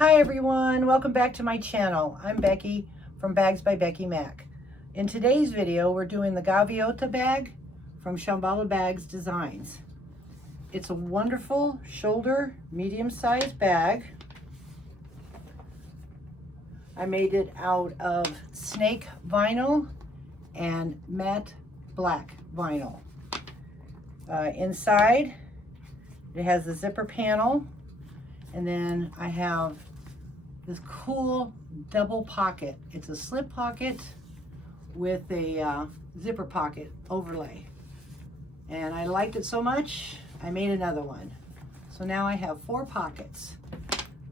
Hi everyone, welcome back to my channel. I'm Becky from Bags by Becky Mac. In today's video, we're doing the Gaviota bag from Shamballa Bags Designs. It's a wonderful shoulder, medium-sized bag. I made it out of snake vinyl and matte black vinyl. Inside, it has the zipper panel. And then I have this cool double pocket. It's a slip pocket with a zipper pocket overlay. And I liked it so much, I made another one. So now I have 4 pockets.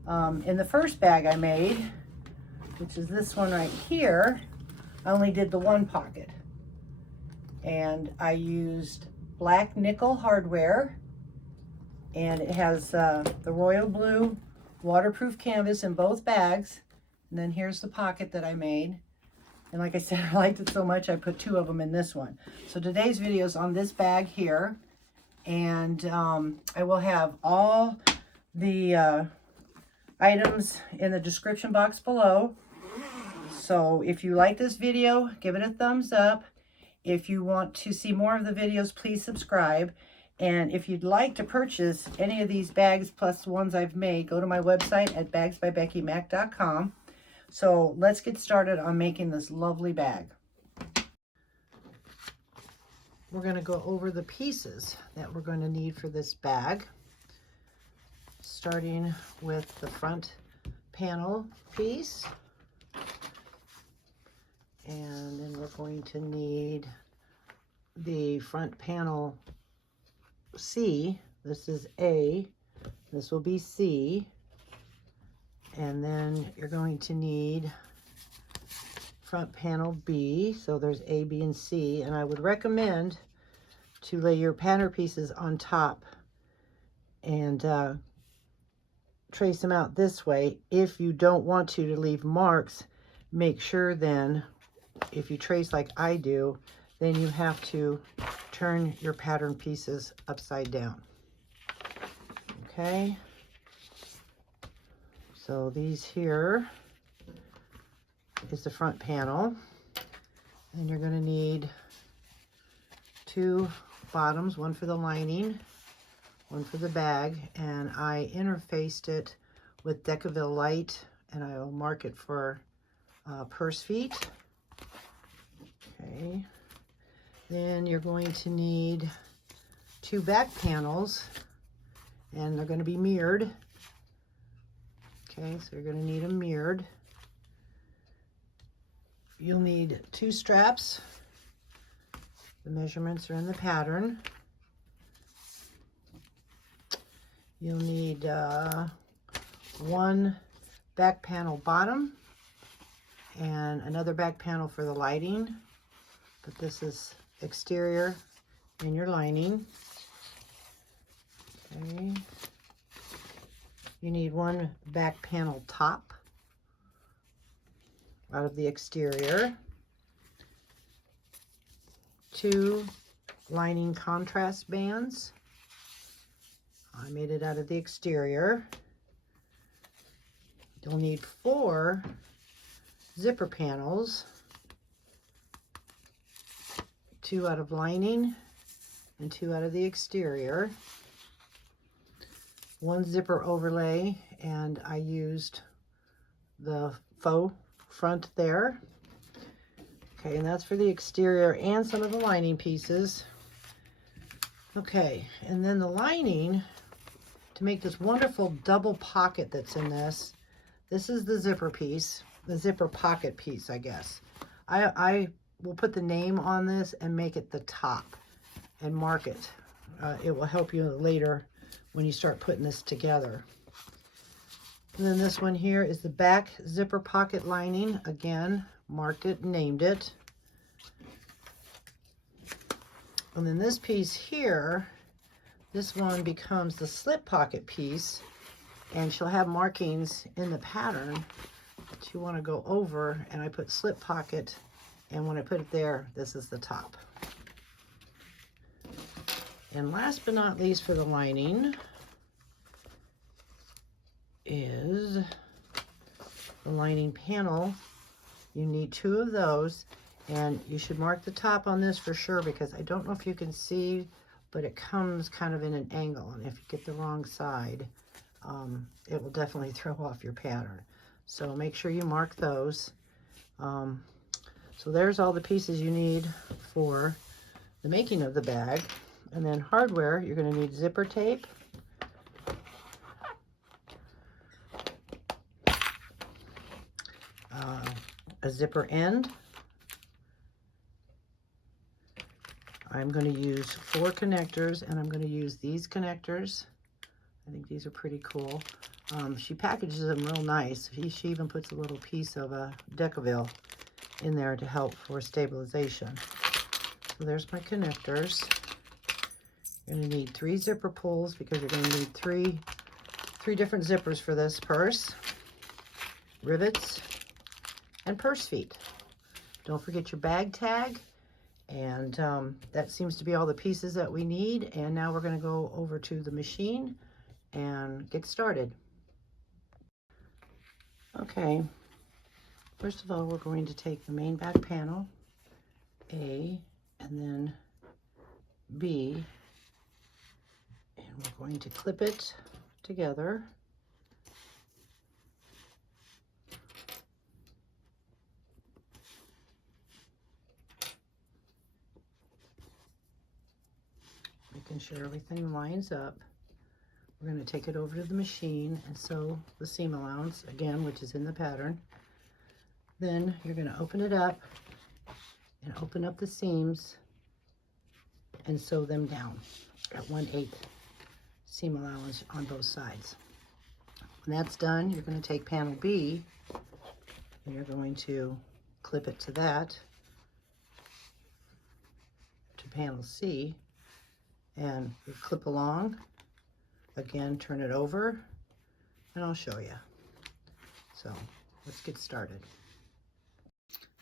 In the first bag I made, which is this one right here, I only did the 1 pocket. And I used black nickel hardware, and it has the royal blue waterproof canvas in both bags. And then here's the pocket that I made. And like I said, I liked it so much I put 2 of them in this one. So today's video is on this bag here. And I will have all the items in the description box below. So if you like this video, give it a thumbs up. If you want to see more of the videos, please subscribe. And if you'd like to purchase any of these bags plus the ones I've made, go to my website at bagsbybeckymac.com. So let's get started on making this lovely bag. We're going to go over the pieces that we're going to need for this bag, starting with the front panel piece. And then we're going to need the front panel C. This is A, this will be C, and then you're going to need front panel B. So there's A, B, and C, and I would recommend to lay your pattern pieces on top and trace them out this way. If you don't want to leave marks, make sure then, if you trace like I do, then you have to turn your pattern pieces upside down. Okay, so these here is the front panel, and you're going to need 2 bottoms, one for the lining, one for the bag, and I interfaced it with Decaville Light, and I will mark it for purse feet. Okay. Then you're going to need 2 back panels, and they're going to be mirrored. Okay, so you're going to need them mirrored. You'll need 2 straps. The measurements are in the pattern. You'll need 1 back panel bottom and another back panel for the lighting, but this is exterior in your lining. Okay. You need 1 back panel top out of the exterior, 2 lining contrast bands. I made it out of the exterior. You'll need 4 zipper panels, 2 out of lining and 2 out of the exterior, 1 zipper overlay, and I used the faux front there. Okay, and that's for the exterior and some of the lining pieces. Okay, and then the lining, to make this wonderful double pocket that's in this, this is the zipper piece, the zipper pocket piece, I guess. I will put the name on this and make it the top and mark it. It will help you later when you start putting this together. And then this one here is the back zipper pocket lining. Again, marked it, named it. And then this piece here, this one becomes the slip pocket piece, and she'll have markings in the pattern that you want to go over, and I put slip pocket, and when I put it there, this is the top. And last but not least for the lining is the lining panel. You need 2 of those, and you should mark the top on this for sure, because I don't know if you can see, but it comes kind of in an angle, and if you get the wrong side, it will definitely throw off your pattern. So make sure you mark those. So there's all the pieces you need for the making of the bag. And then hardware, you're going to need zipper tape, a zipper end. I'm going to use 4 connectors, and I'm going to use these connectors. I think these are pretty cool. She packages them real nice. She even puts a little piece of a Decaville in there to help for stabilization. So there's my connectors. You're going to need 3 zipper pulls, because you're going to need three different zippers for this purse, rivets, and purse feet. Don't forget your bag tag. And that seems to be all the pieces that we need. And now we're going to go over to the machine and get started. Okay, first of all, we're going to take the main back panel, A, and then B, and we're going to clip it together. Making sure everything lines up. We're going to take it over to the machine and sew the seam allowance again, which is in the pattern. Then you're going to open it up and open up the seams and sew them down at 1/8 seam allowance on both sides. When that's done, you're going to take panel B and you're going to clip it to that, to panel C, and you clip along. Again, turn it over, and I'll show you. So let's get started.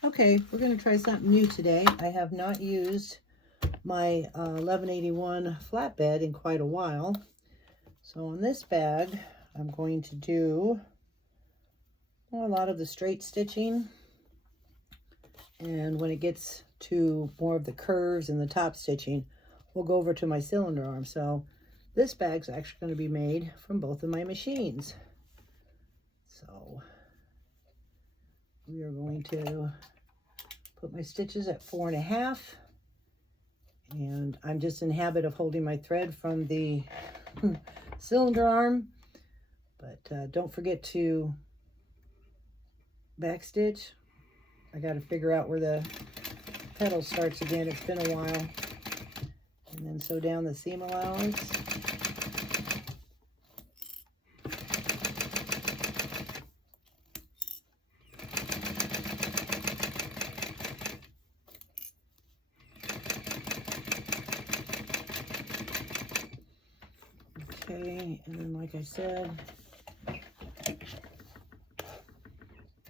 Okay, we're going to try something new today. I have not used my 1181 flatbed in quite a while. So on this bag, I'm going to do a lot of the straight stitching. And when it gets to more of the curves and the top stitching, we'll go over to my cylinder arm. So this bag's actually going to be made from both of my machines. So we are going to put my stitches at 4.5, and I'm just in habit of holding my thread from the cylinder arm, but don't forget to back stitch. I got to figure out where the pedal starts again. It's been a while. And then sew down the seam allowance. Okay, and then like I said, I'm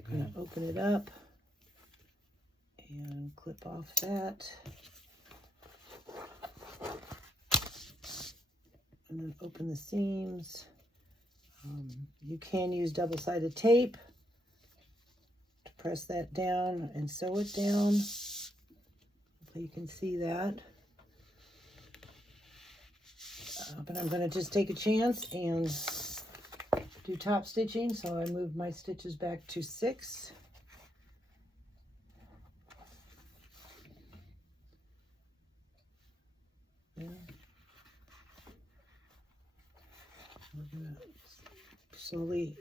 going to open it up and clip off that. And then open the seams. You can use double-sided tape to press that down and sew it down. Hopefully you can see that. But I'm going to just take a chance and do top stitching. So I moved my stitches back to 6. Yeah. We're going to slowly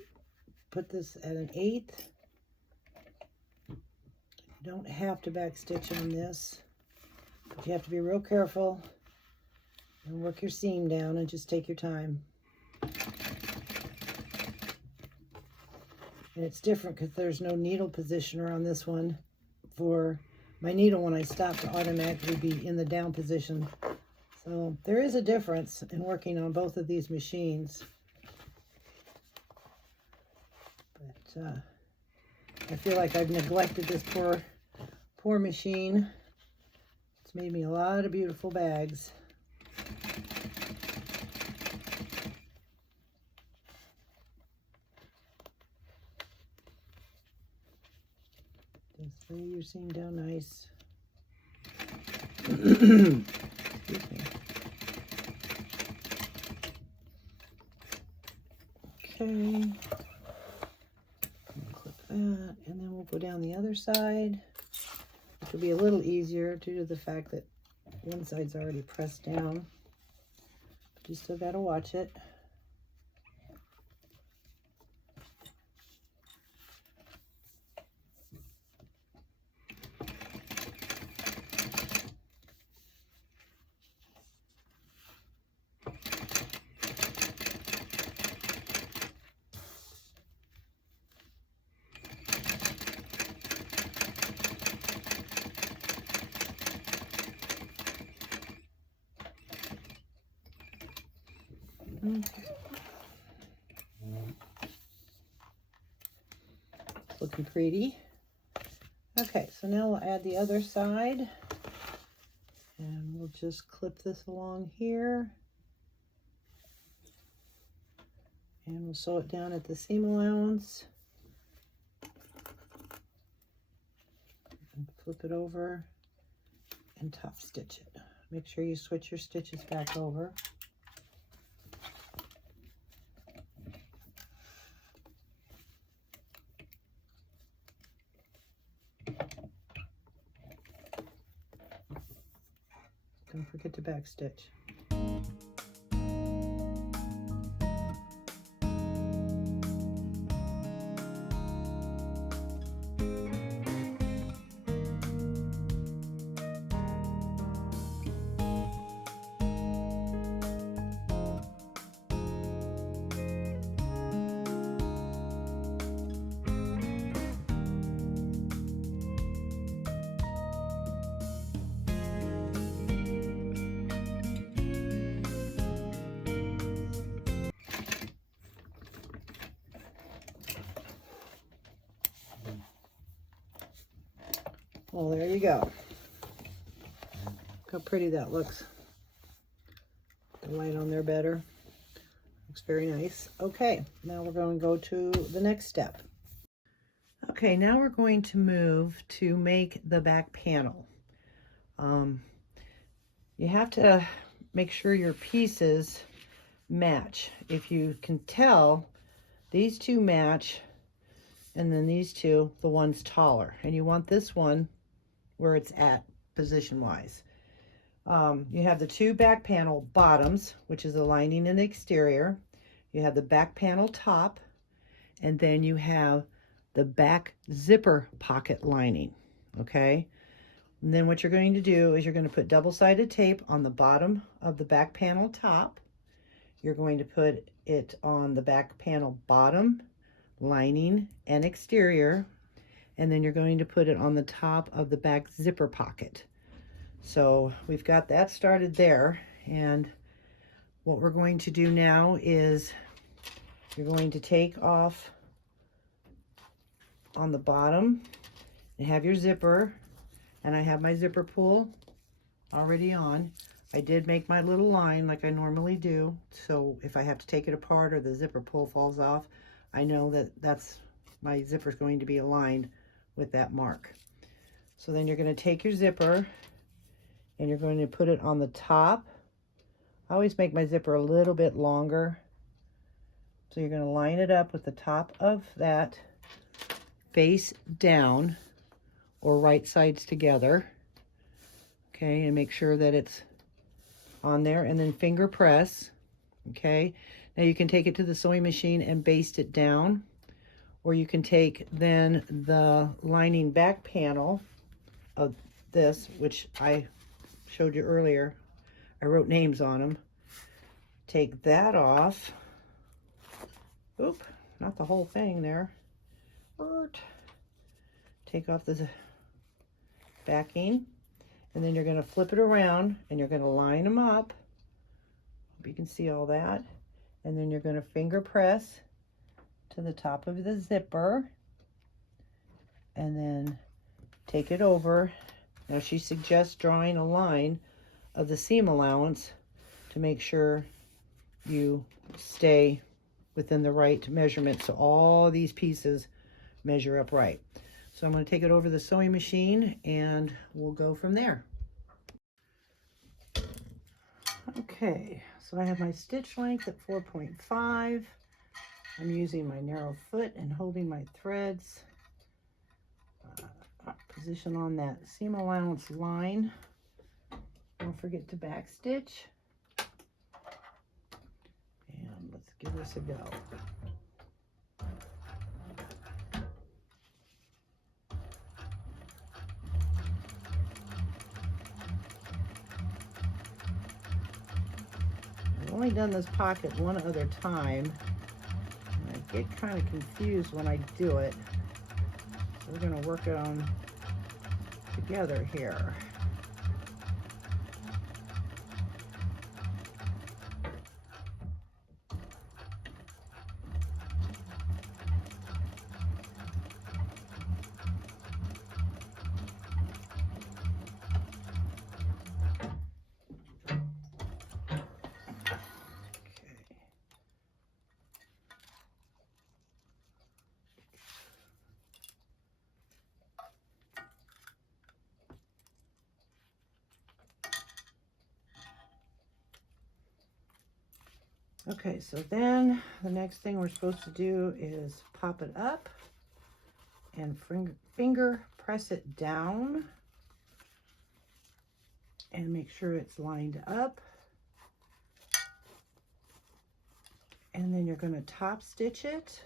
put this at an 1/8. You don't have to back stitch on this, but you have to be real careful and work your seam down and just take your time. And it's different because there's no needle positioner on this one. For my needle, when I stop, to automatically be in the down position. So there is a difference in working on both of these machines. But I feel like I've neglected this poor machine. It's made me a lot of beautiful bags. Lay your seam down nice. Excuse me. Okay. Clip that, and then we'll go down the other side. It will be a little easier due to the fact that one side's already pressed down. But you still got to watch it. Looking pretty. Okay, so now we'll add the other side, and we'll just clip this along here, and we'll sew it down at the seam allowance and flip it over and top stitch it. Make sure you switch your stitches back over. Don't forget to back stitch. Well, there you go. Look how pretty that looks. The light on there better. Looks very nice. Okay, now we're going to go to the next step. Okay, now we're going to move to make the back panel. You have to make sure your pieces match. If you can tell, these two match, and then these two, the one's taller. And you want this one where it's at position-wise. You have the two back panel bottoms, which is the lining and the exterior. You have the back panel top, and then you have the back zipper pocket lining, okay? And then what you're going to do is you're going to put double-sided tape on the bottom of the back panel top. You're going to put it on the back panel bottom, lining, and exterior. And then you're going to put it on the top of the back zipper pocket. So we've got that started there. And what we're going to do now is you're going to take off on the bottom and have your zipper. And I have my zipper pull already on. I did make my little line like I normally do. So if I have to take it apart or the zipper pull falls off, I know that my zipper is going to be aligned with that mark. So then you're going to take your zipper and you're going to put it on the top. I always make my zipper a little bit longer. So you're going to line it up with the top of that face down or right sides together. Okay, and make sure that it's on there, and then finger press. Okay, now you can take it to the sewing machine and baste it down. Or you can take then the lining back panel of this, which I showed you earlier. I wrote names on them. Take that off. Oop, not the whole thing there. Take off the backing. And then you're going to flip it around and you're going to line them up. Hope you can see all that. And then you're going to finger press to the top of the zipper and then take it over. Now she suggests drawing a line of the seam allowance to make sure you stay within the right measurement, so all these pieces measure up right. So I'm going to take it over the sewing machine and we'll go from there. Okay, so I have my stitch length at 4.5. I'm using my narrow foot and holding my threads. Position on that seam allowance line. Don't forget to back stitch. And let's give this a go. I've only done this pocket one other time. And I get kind of confused when I do it. So we're going to work it on together here. Okay, so then the next thing we're supposed to do is pop it up and finger press it down and make sure it's lined up. And then you're going to top stitch it.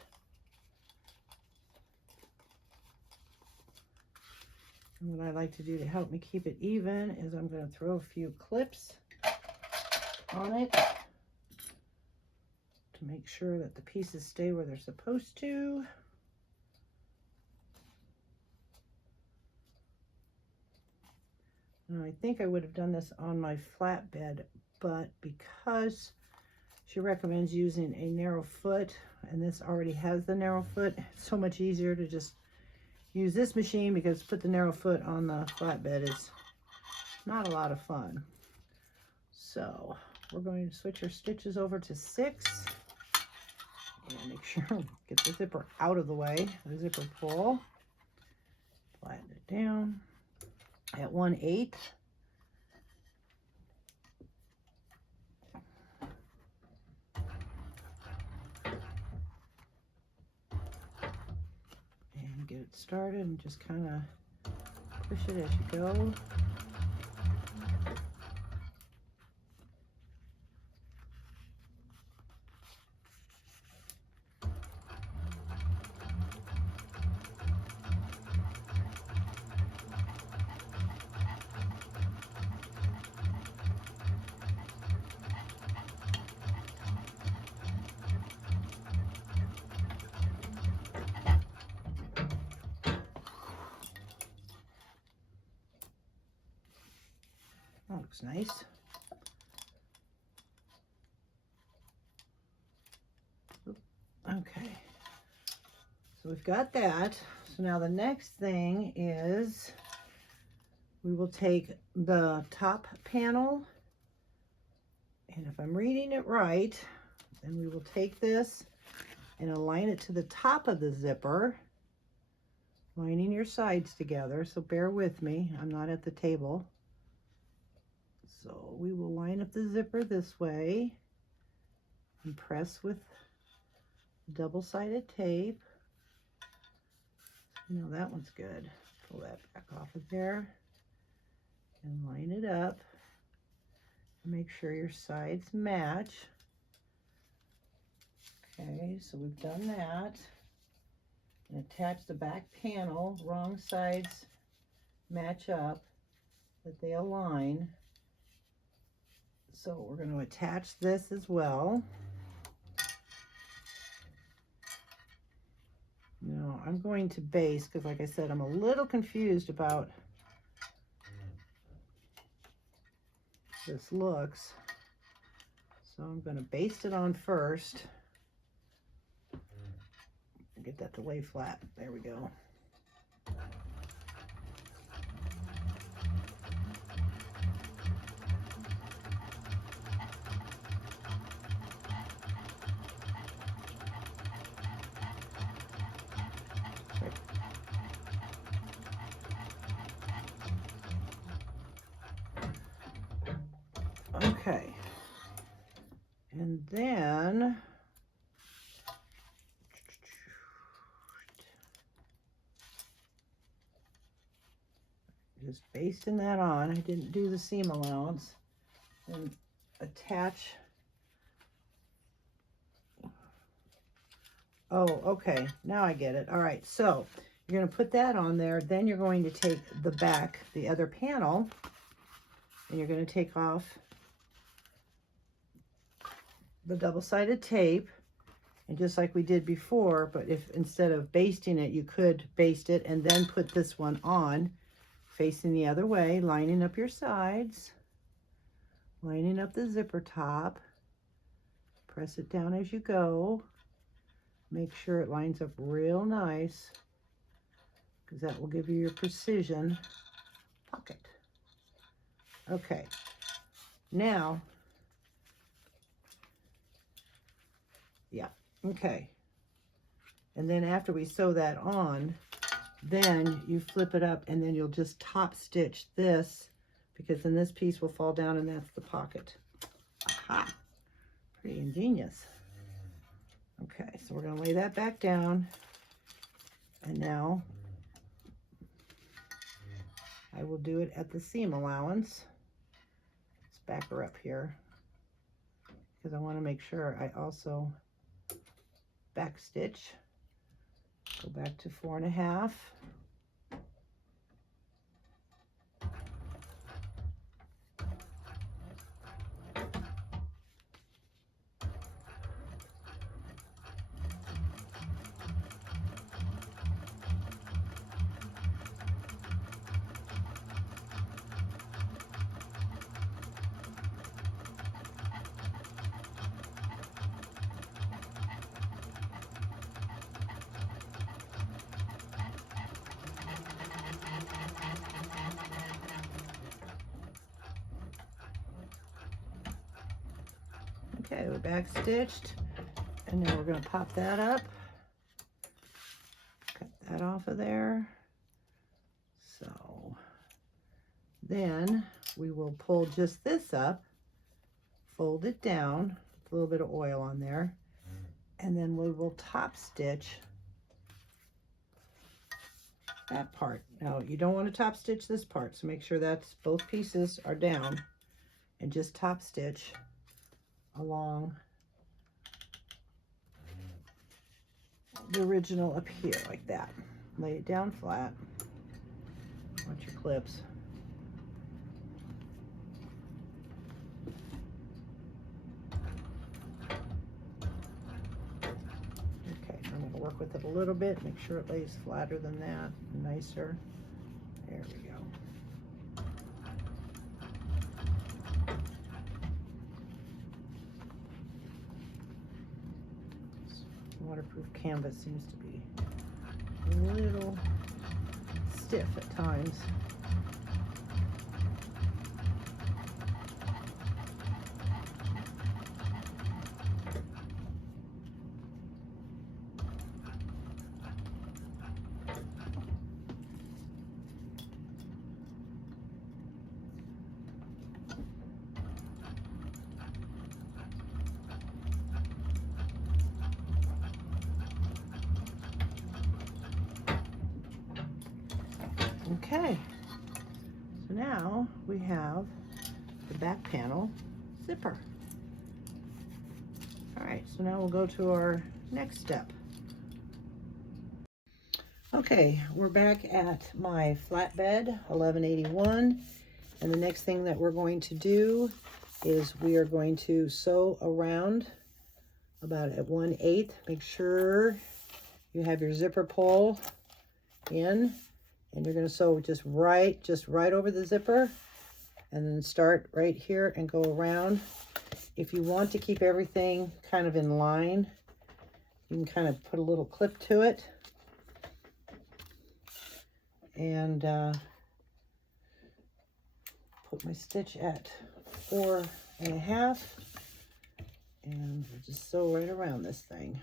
And what I like to do to help me keep it even is I'm going to throw a few clips on it to make sure that the pieces stay where they're supposed to. Now, I think I would have done this on my flatbed, but because she recommends using a narrow foot, and this already has the narrow foot, it's so much easier to just use this machine, because put the narrow foot on the flatbed is not a lot of fun. So we're going to switch our stitches over to 6. And make sure, get the zipper out of the way, the zipper pull. Flatten it down at 1/8. And get it started and just kind of push it as you go. That looks nice. Okay, so we've got that. So now the next thing is we will take the top panel, and if I'm reading it right, then we will take this and align it to the top of the zipper, lining your sides together. So bear with me, I'm not at the table. So we will line up the zipper this way and press with double-sided tape. You know, that one's good. Pull that back off of there and line it up. Make sure your sides match. Okay, so we've done that. And attach the back panel. Wrong sides match up, that they align. So we're going to attach this as well. Now I'm going to base, because like I said, I'm a little confused about this looks. So I'm going to baste it on first. Get that to lay flat. There we go. Okay. And then just basting that on. I didn't do the seam allowance. And attach. Oh, okay. Now I get it. All right. So you're going to put that on there. Then you're going to take the back, the other panel, and you're going to take off the double-sided tape. And just like we did before, but if instead of basting it, you could baste it and then put this one on, facing the other way, lining up your sides, lining up the zipper top. Press it down as you go. Make sure it lines up real nice, because that will give you your precision pocket. Okay, now, yeah, okay. And then after we sew that on, then you flip it up and then you'll just top stitch this, because then this piece will fall down and that's the pocket. Aha, pretty ingenious. Okay, so we're gonna lay that back down, and now I will do it at the seam allowance. Let's back her up here, because I want to make sure I also back stitch. Go back to 4.5. Okay, we're back stitched, and now we're going to pop that up, cut that off of there. So then we will pull just this up, fold it down, a little bit of oil on there, and then we will top stitch that part. Now you don't want to top stitch this part, so make sure that's both pieces are down, and just top stitch along the original up here like that. Lay it down flat. Watch your clips. Okay, I'm going to work with it a little bit, make sure it lays flatter than that, nicer. There we go. Waterproof canvas seems to be a little stiff at times. Okay, so now we have the back panel zipper. All right, so now we'll go to our next step. Okay, we're back at my flatbed 1181, and the next thing that we're going to do is we are going to sew around about at 1/8. Make sure you have your zipper pull in, and you're going to sew just right over the zipper, and then start right here and go around. If you want to keep everything kind of in line, you can kind of put a little clip to it, and put my stitch at 4.5, and we'll just sew right around this thing.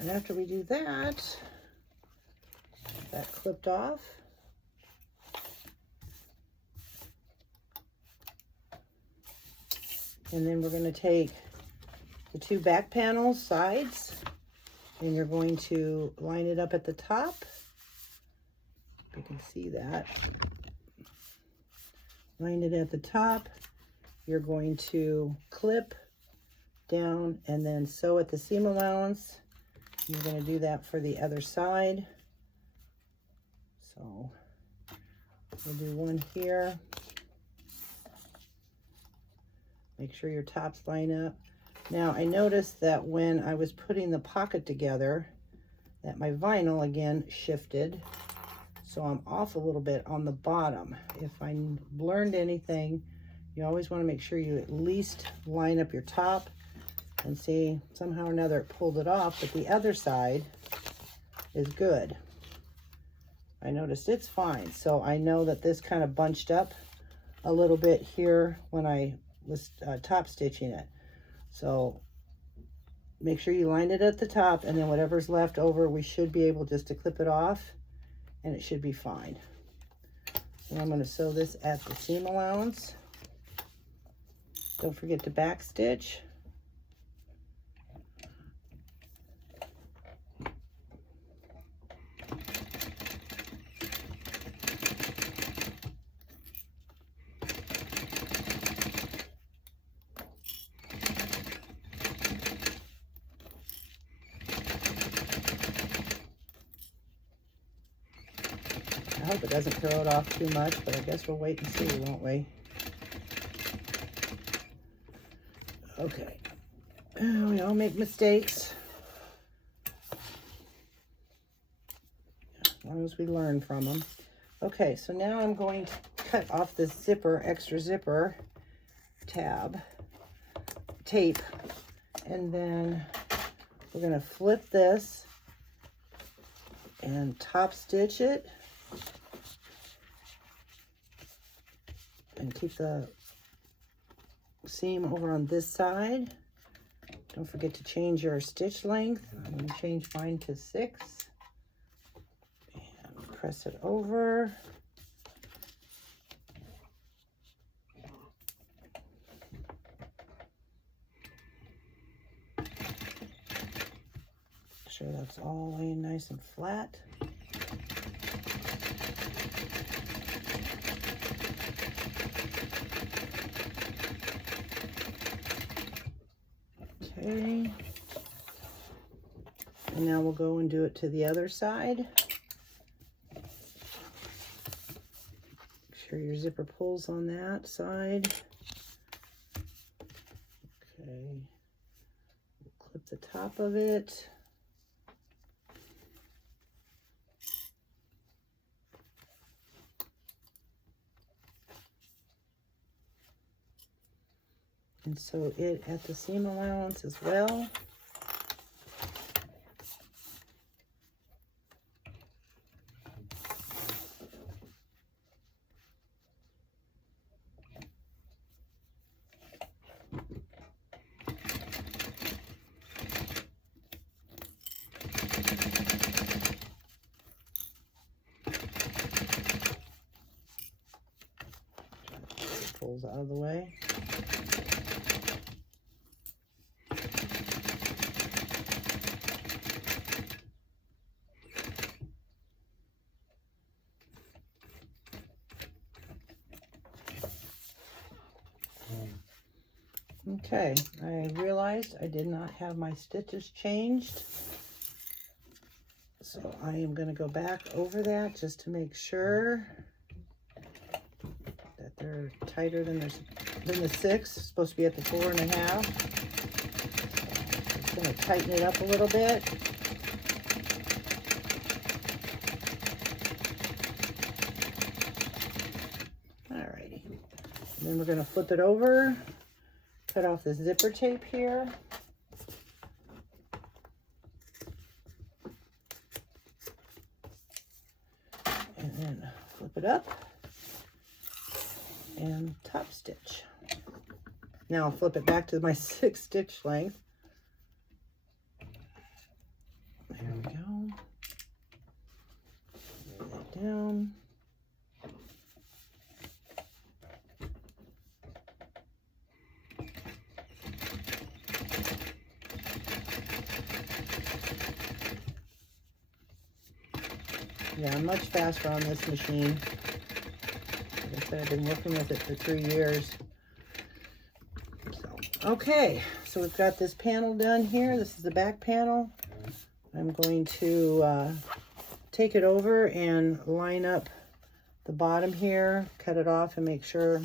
And after we do that, that clipped off. And then we're going to take the two back panels, sides, and you're going to line it up at the top. You can see that. Line it at the top. You're going to clip down and then sew at the seam allowance. You're going to do that for the other side. So we'll do one here. Make sure your tops line up. Now I noticed that when I was putting the pocket together, that my vinyl again shifted. So I'm off a little bit on the bottom. If I learned anything, you always want to make sure you at least line up your top. And see, somehow or another it pulled it off, but the other side is good. I noticed it's fine. So I know that this kind of bunched up a little bit here when I was top stitching it. So make sure you line it at the top, and then whatever's left over, we should be able just to clip it off, and it should be fine. And I'm going to sew this at the seam allowance. Don't forget to back stitch. I hope it doesn't throw it off too much, but I guess we'll wait and see, won't we? Okay. We all make mistakes. As long as we learn from them. Okay, so now I'm going to cut off this zipper, extra zipper tab, tape, and then we're going to flip this and top stitch it. And keep the seam over on this side. Don't forget to change your stitch length. I'm going to change mine to 6. And press it over. Make sure that's all laying nice and flat. Okay, and now we'll go and do it to the other side. Make sure your zipper pulls on that side. Okay, clip the top of it. And sew it at the seam allowance as well. It pulls out of the way. Okay, I realized I did not have my stitches changed. So I am going to go back over that just to make sure that they're tighter than the 6. It's supposed to be at the 4.5. So just going to tighten it up a little bit. Alrighty. And then we're going to flip it over. Cut off the zipper tape here. And then flip it up and top stitch. Now I'll flip it back to my 6 stitch length. Yeah, I'm much faster on this machine. Like I said, I've been working with it for 3 years. So, okay, so we've got this panel done here. This is the back panel. I'm going to take it over and line up the bottom here, cut it off and make sure.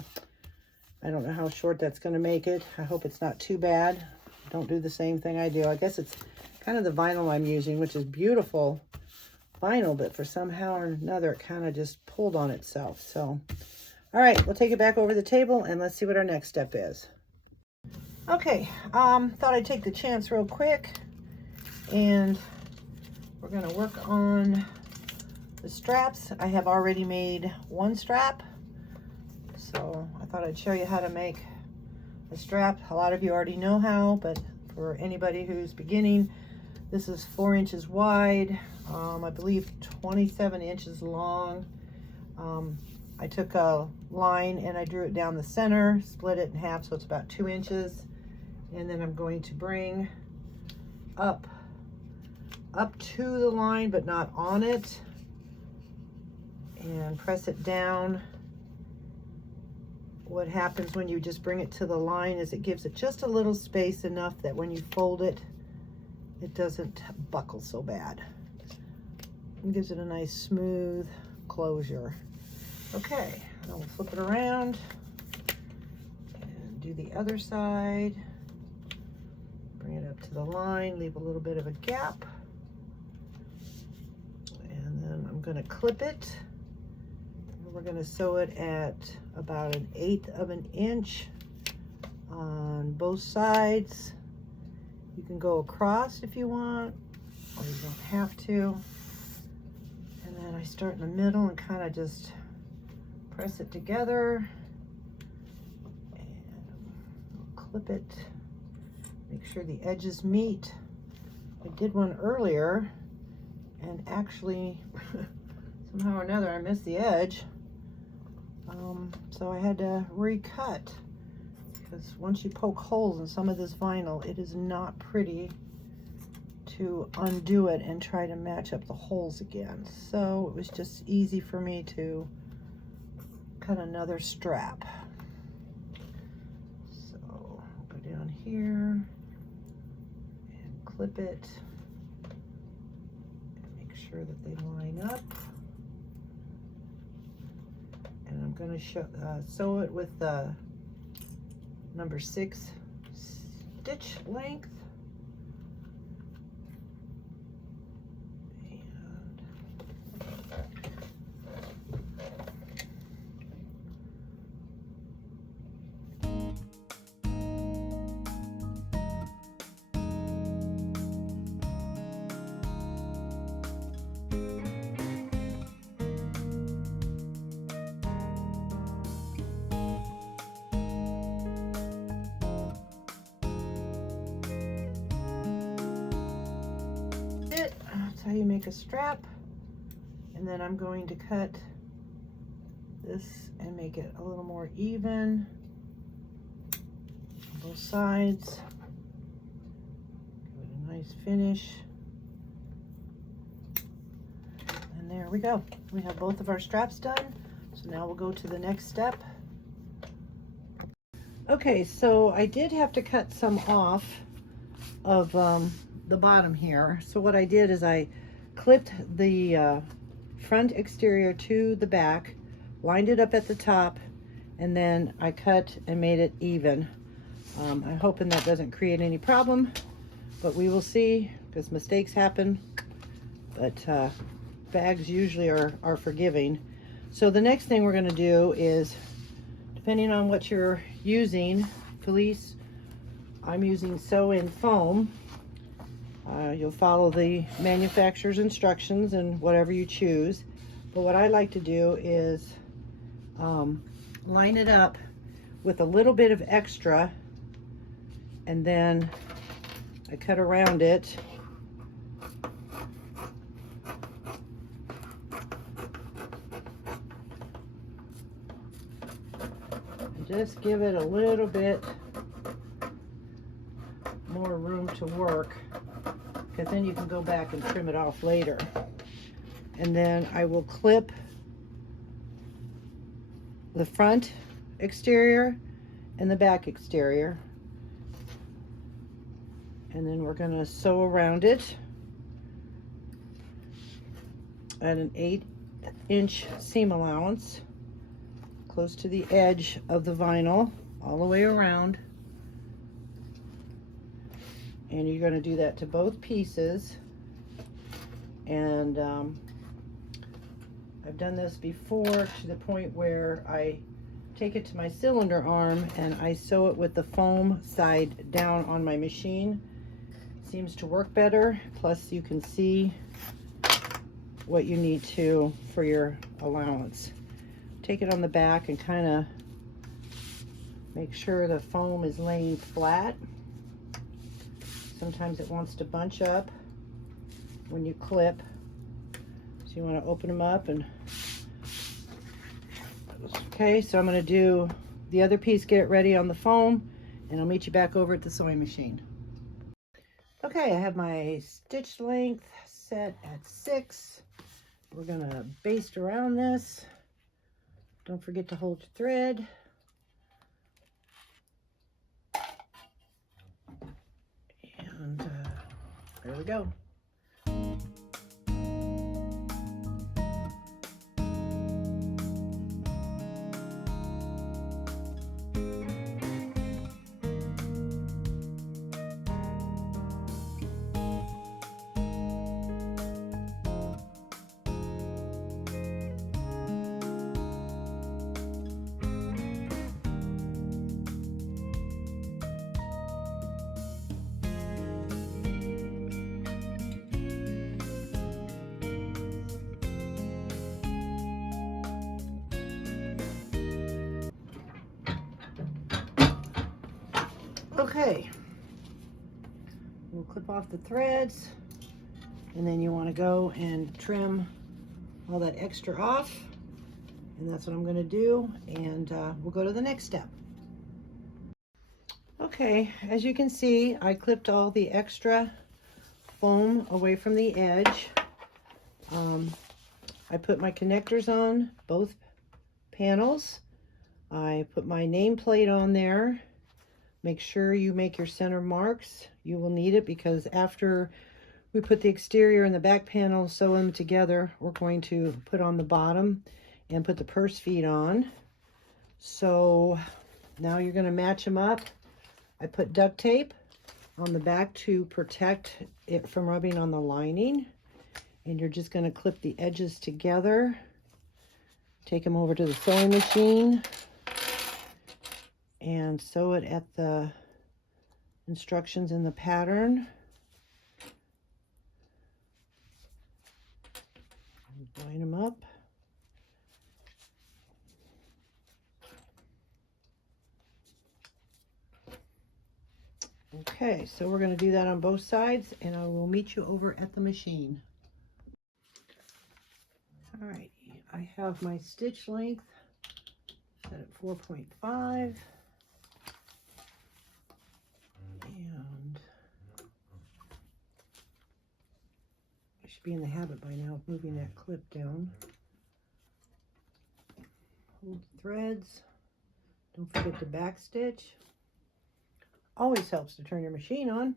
I don't know how short that's going to make it. I hope it's not too bad. Don't do the same thing I do. I guess it's kind of the vinyl I'm using, which is beautiful vinyl, but for somehow or another it kind of just pulled on itself. So all right, we'll take it back over the table and let's see what our next step is. Okay, thought I'd take the chance real quick, and we're going to work on the straps. I have already made one strap, so I thought I'd show you how to make a strap. A lot of you already know how, but for anybody who's beginning, this is 4 inches wide, I believe 27 inches long. I took a line and I drew it down the center, split it in half, so it's about 2 inches. And then I'm going to bring up to the line, but not on it, and press it down. What happens when you just bring it to the line is it gives it just a little space, enough that when you fold it, it doesn't buckle so bad. It gives it a nice smooth closure. Okay, now we'll flip it around and do the other side. Bring it up to the line, leave a little bit of a gap. And then I'm going to clip it. We're going to sew it at about 1/8 of an inch on both sides. You can go across if you want, or you don't have to. And then I start in the middle and kind of just press it together and clip it. Make sure the edges meet. I did one earlier and actually somehow or another I missed the edge. So I had to recut, because once you poke holes in some of this vinyl, it is not pretty to undo it and try to match up the holes again. So it was just easy for me to cut another strap. So I'll go down here and clip it and make sure that they line up. And I'm going to sew it with the number 6 stitch length. That's how you make a strap. And then I'm going to cut this and make it a little more even on both sides. Give it a nice finish. And there we go. We have both of our straps done. So now we'll go to the next step. Okay, so I did have to cut some off of the bottom here. So what I did is I clipped the front exterior to the back, lined it up at the top, and then I cut and made it even. I'm hoping that doesn't create any problem, but we will see, because mistakes happen, but bags usually are forgiving. So the next thing we're going to do is, depending on what you're using, fleece, I'm using sew-in foam. You'll follow the manufacturer's instructions and whatever you choose. But what I like to do is line it up with a little bit of extra, and then I cut around it. And just give it a little bit more room to work, because then you can go back and trim it off later. and then I will clip the front exterior and the back exterior, and then we're going to sew around it at an 8-inch seam allowance, close to the edge of the vinyl, all the way around. And you're going to do that to both pieces. And I've done this before to the point where I take it to my cylinder arm and I sew it with the foam side down on my machine. Seems to work better. Plus you can see what you need to for your allowance. Take it on the back and kind of make sure the foam is laying flat. Sometimes it wants to bunch up when you clip, so you want to open them up. And okay, so I'm going to do the other piece, get it ready on the foam, and I'll meet you back over at the sewing machine. Okay, I have my stitch length set at 6. We're going to baste around this. Don't forget to hold your thread. And there we go. Okay, we'll clip off the threads, and then you want to go and trim all that extra off, and that's what I'm going to do, and we'll go to the next step. Okay, as you can see, I clipped all the extra foam away from the edge. I put my connectors on both panels. I put my nameplate on there. Make sure you make your center marks. You will need it because after we put the exterior and the back panel, sew them together, we're going to put on the bottom and put the purse feet on. So now you're going to match them up. I put duct tape on the back to protect it from rubbing on the lining. And you're just going to clip the edges together. Take them over to the sewing machine and sew it at the instructions in the pattern. Line them up. Okay, so we're going to do that on both sides, and I will meet you over at the machine. All right, I have my stitch length set at 4.5. And I should be in the habit by now of moving that clip down. Hold the threads. Don't forget to back stitch. Always helps to turn your machine on.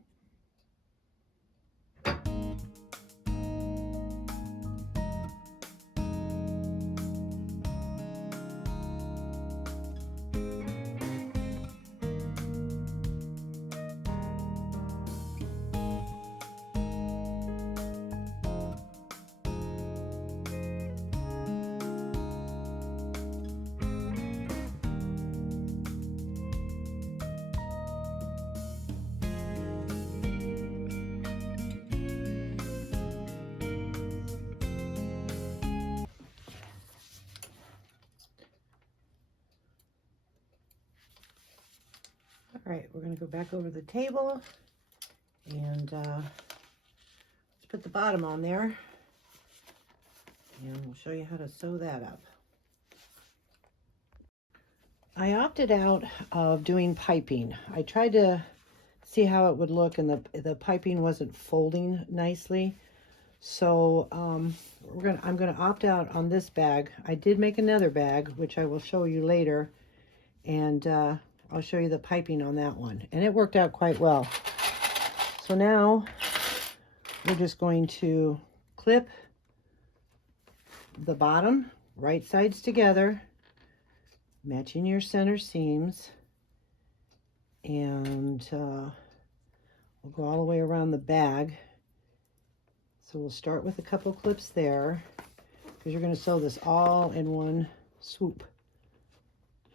All right, we're going to go back over the table and let's put the bottom on there, and we'll show you how to sew that up. I opted out of doing piping. I tried to see how it would look, and the piping wasn't folding nicely. So I'm gonna opt out on this bag. I did make another bag, which I will show you later, and I'll show you the piping on that one. And it worked out quite well. So now we're just going to clip the bottom right sides together, matching your center seams, and we'll go all the way around the bag. So we'll start with a couple clips there, because you're going to sew this all in one swoop.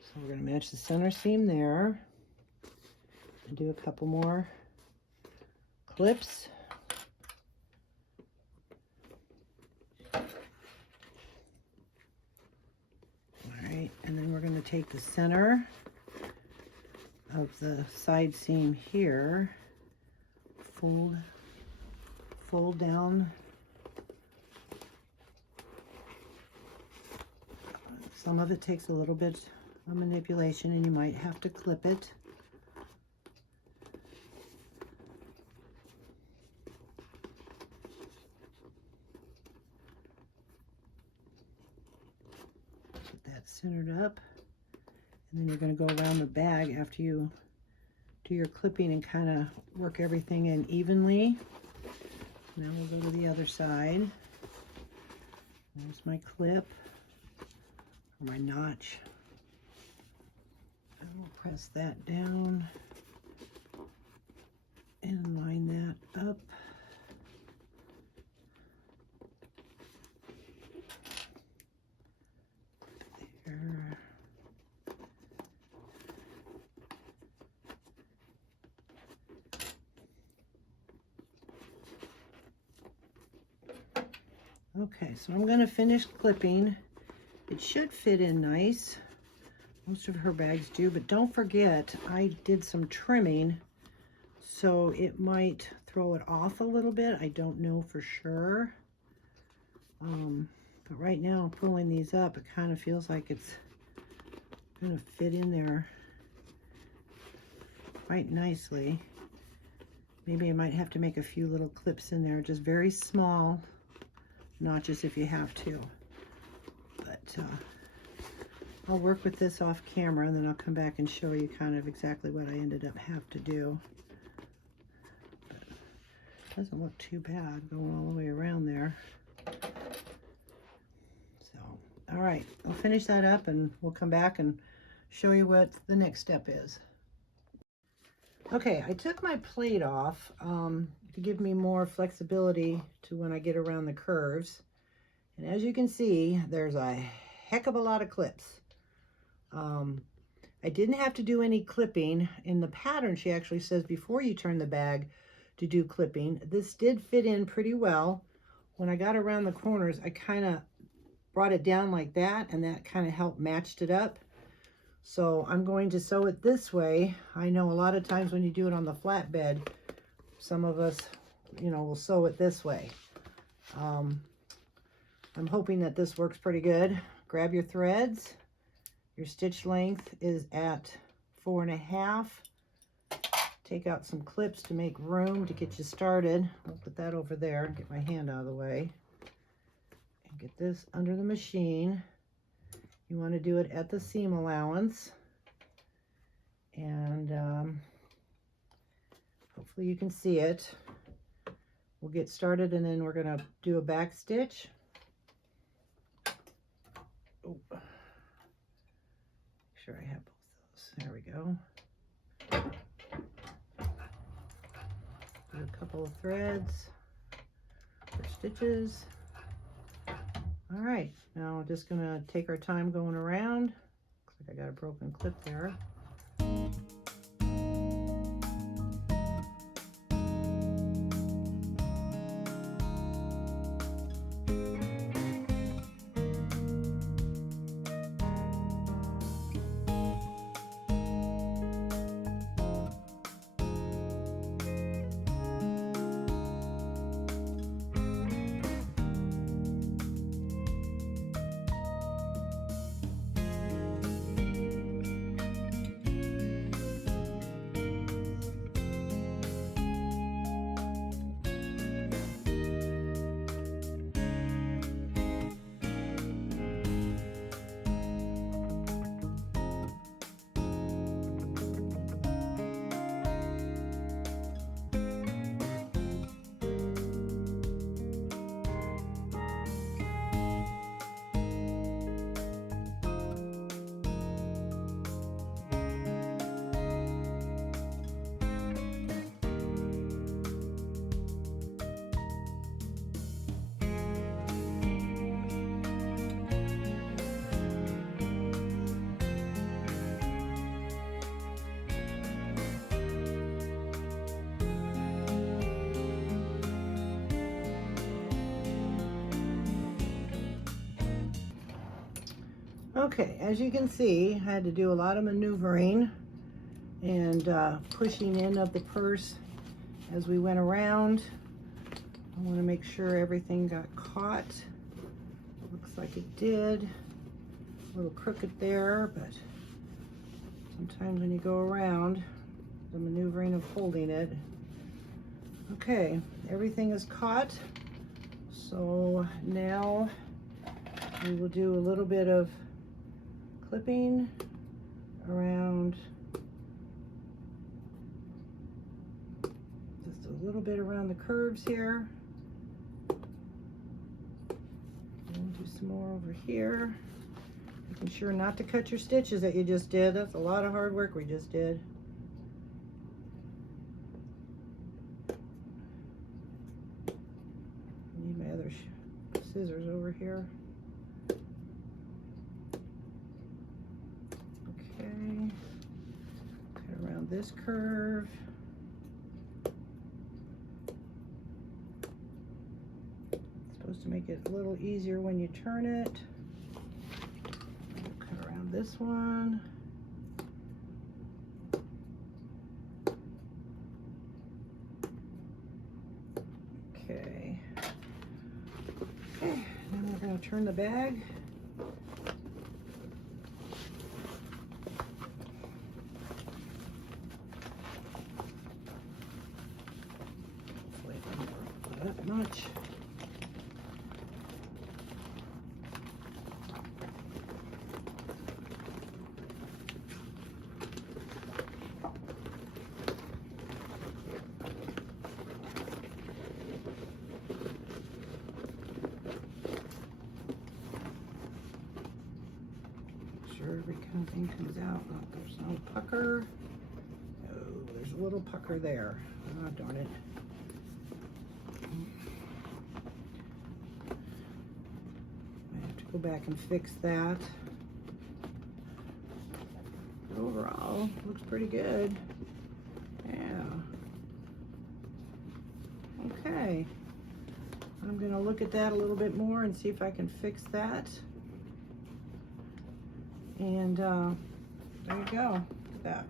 So we're going to match the center seam there and do a couple more clips. All right, and then we're going to take the center of the side seam here, fold down. Some of it takes a little bit of manipulation, and you might have to clip it. Get that centered up, and then you're going to go around the bag after you do your clipping and kind of work everything in evenly. Now we'll go to the other side. There's my clip, or my notch. And we'll press that down and line that up. There. Okay, so I'm going to finish clipping. It should fit in nice. Most of her bags do, but don't forget, I did some trimming, so it might throw it off a little bit. I don't know for sure. But right now, I'm pulling these up. It kind of feels like it's going to fit in there quite nicely. Maybe I might have to make a few little clips in there, just very small notches if you have to. But I'll work with this off camera, and then I'll come back and show you kind of exactly what I ended up have to do. But it doesn't look too bad going all the way around there. So, all right, I'll finish that up, and we'll come back and show you what the next step is. Okay, I took my plate off to give me more flexibility to when I get around the curves. And as you can see, there's a heck of a lot of clips. I didn't have to do any clipping. In the pattern, she actually says before you turn the bag to do clipping. This did fit in pretty well. When I got around the corners, I kind of brought it down like that, and that kind of helped matched it up. So I'm going to sew it this way. I know a lot of times when you do it on the flatbed, some of us, you know, will sew it this way. I'm hoping that this works pretty good. Grab your threads. Your stitch length is at 4.5. Take out some clips to make room to get you started. I'll put that over there and get my hand out of the way. And get this under the machine. You want to do it at the seam allowance. And hopefully you can see it. We'll get started, and then we're going to do a back stitch. Oh. Make sure I have both those. There we go. Put a couple of threads for stitches. All right, now we're just gonna take our time going around. Looks like I got a broken clip there. Okay, as you can see, I had to do a lot of maneuvering and pushing in of the purse as we went around. I want to make sure everything got caught. Looks like it did. A little crooked there, but sometimes when you go around, the maneuvering of holding it. Okay, everything is caught. So now we will do a little bit of clipping around, just a little bit around the curves here. And do some more over here. Making sure not to cut your stitches that you just did. That's a lot of hard work we just did. I need my other scissors over here. Okay, cut around this curve. It's supposed to make it a little easier when you turn it. Cut around this one. Okay. Okay, now we're going to turn the bag. That much. Sure everything comes out. Oh, there's no pucker. Oh, there's a little pucker there. Oh, darn it. Go back and fix that. But overall, looks pretty good. Yeah. Okay. I'm gonna look at that a little bit more and see if I can fix that. And there you go. Look at that.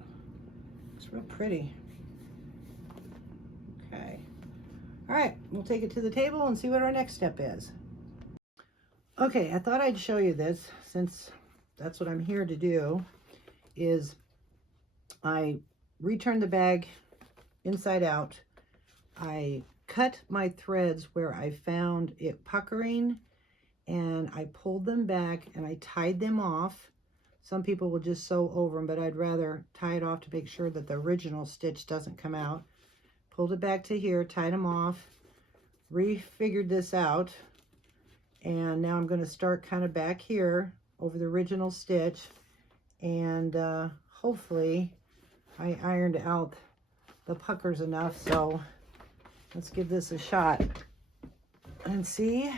Looks real pretty. Okay. All right, we'll take it to the table and see what our next step is. Okay, I thought I'd show you this since that's what I'm here to do, is I returned the bag inside out. I cut my threads where I found it puckering and I pulled them back and I tied them off. Some people will just sew over them, but I'd rather tie it off to make sure that the original stitch doesn't come out. Pulled it back to here, tied them off, refigured this out. And now I'm going to start kind of back here over the original stitch. And hopefully I ironed out the puckers enough. So let's give this a shot and see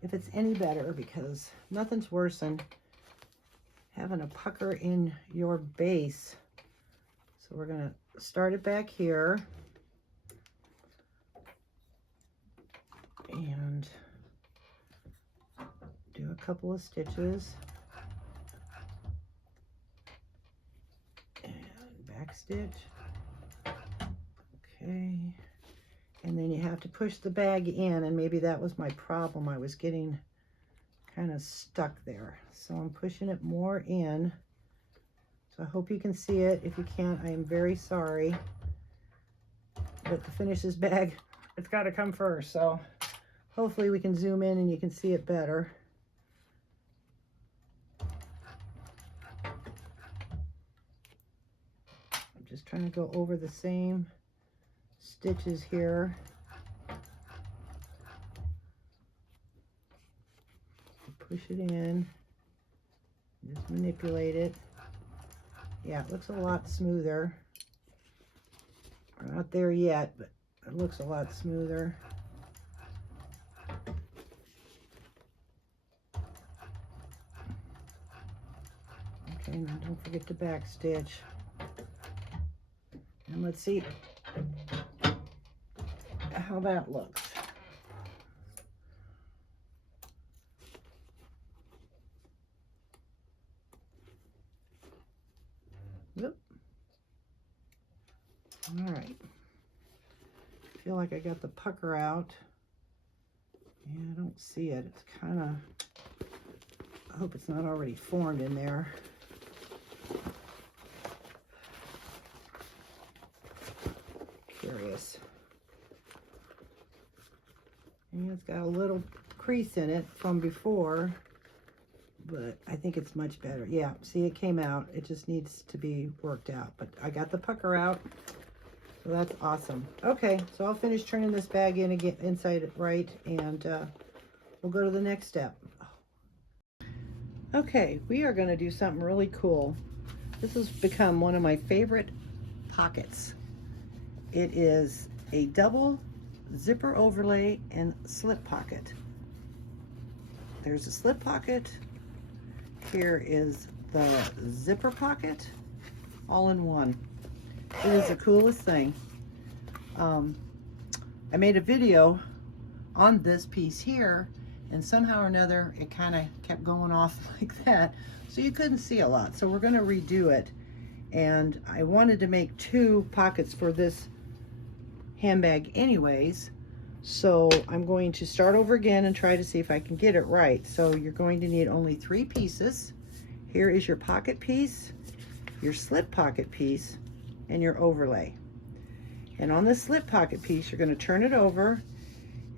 if it's any better, because nothing's worse than having a pucker in your base. So we're going to start it back here. And do a couple of stitches and back stitch. Okay, and then you have to push the bag in, and maybe that was my problem. I was getting kind of stuck there, so I'm pushing it more in. So I hope you can see it. If you can't, I am very sorry, but to finish this bag, it's got to come first. So hopefully we can zoom in and you can see it better. Just trying to go over the same stitches here. Push it in, just manipulate it. Yeah, it looks a lot smoother. We're not there yet, but it looks a lot smoother. Okay, and then don't forget to back stitch. And let's see how that looks. All right. I feel like I got the pucker out. Yeah, I don't see it. It's kind of, I hope it's not already formed in there. Curious. And it's got a little crease in it from before, but I think it's much better. Yeah, see, it came out. It just needs to be worked out, but I got the pucker out, so that's awesome. Okay, so I'll finish turning this bag in and get inside it right, and we'll go to the next step. Okay, we are going to do something really cool. This has become one of my favorite pockets. It is a double zipper overlay and slip pocket. There's a slip pocket. Here is the zipper pocket, all in one. It is the coolest thing. I made a video on this piece here, and somehow or another it kind of kept going off like that, so you couldn't see a lot. So we're going to redo it, and I wanted to make 2 pockets for this handbag anyways, so I'm going to start over again and try to see if I can get it right. So you're going to need only 3 pieces. Here is your pocket piece, your slip pocket piece, and your overlay. And on this slip pocket piece, you're going to turn it over,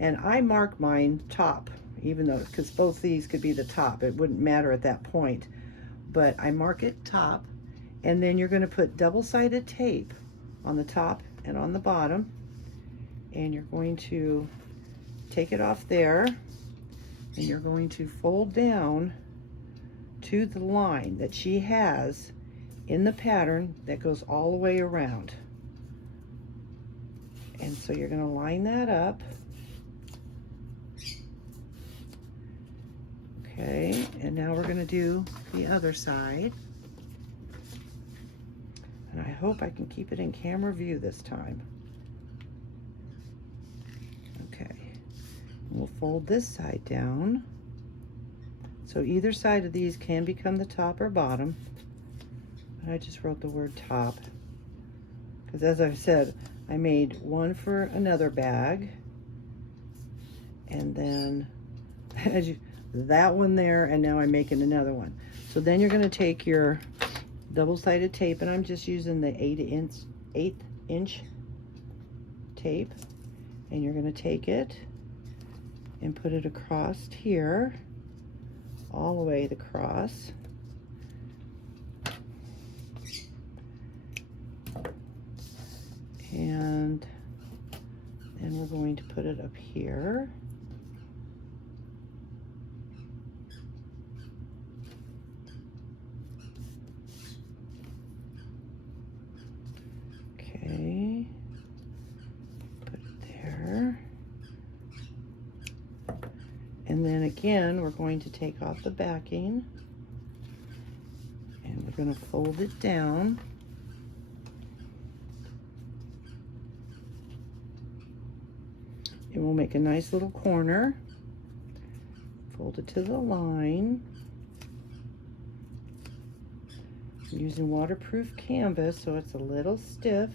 and I mark mine top, even though, because both these could be the top, it wouldn't matter at that point, but I mark it top, and then you're going to put double-sided tape on the top and on the bottom, and you're going to take it off there, and you're going to fold down to the line that she has in the pattern that goes all the way around. And so you're going to line that up. Okay, and now we're going to do the other side. And I hope I can keep it in camera view this time. Okay, we'll fold this side down. So either side of these can become the top or bottom. But I just wrote the word top, because as I said, I made one for another bag, and then that one there, and now I'm making another one. So then you're going to take your double-sided tape, and I'm just using the 1/8 inch tape, and you're going to take it and put it across here, all the way across. And then we're going to put it up here. Okay, put it there. And then again, we're going to take off the backing, and we're going to fold it down. And we'll make a nice little corner, fold it to the line. I'm using waterproof canvas, so it's a little stiff,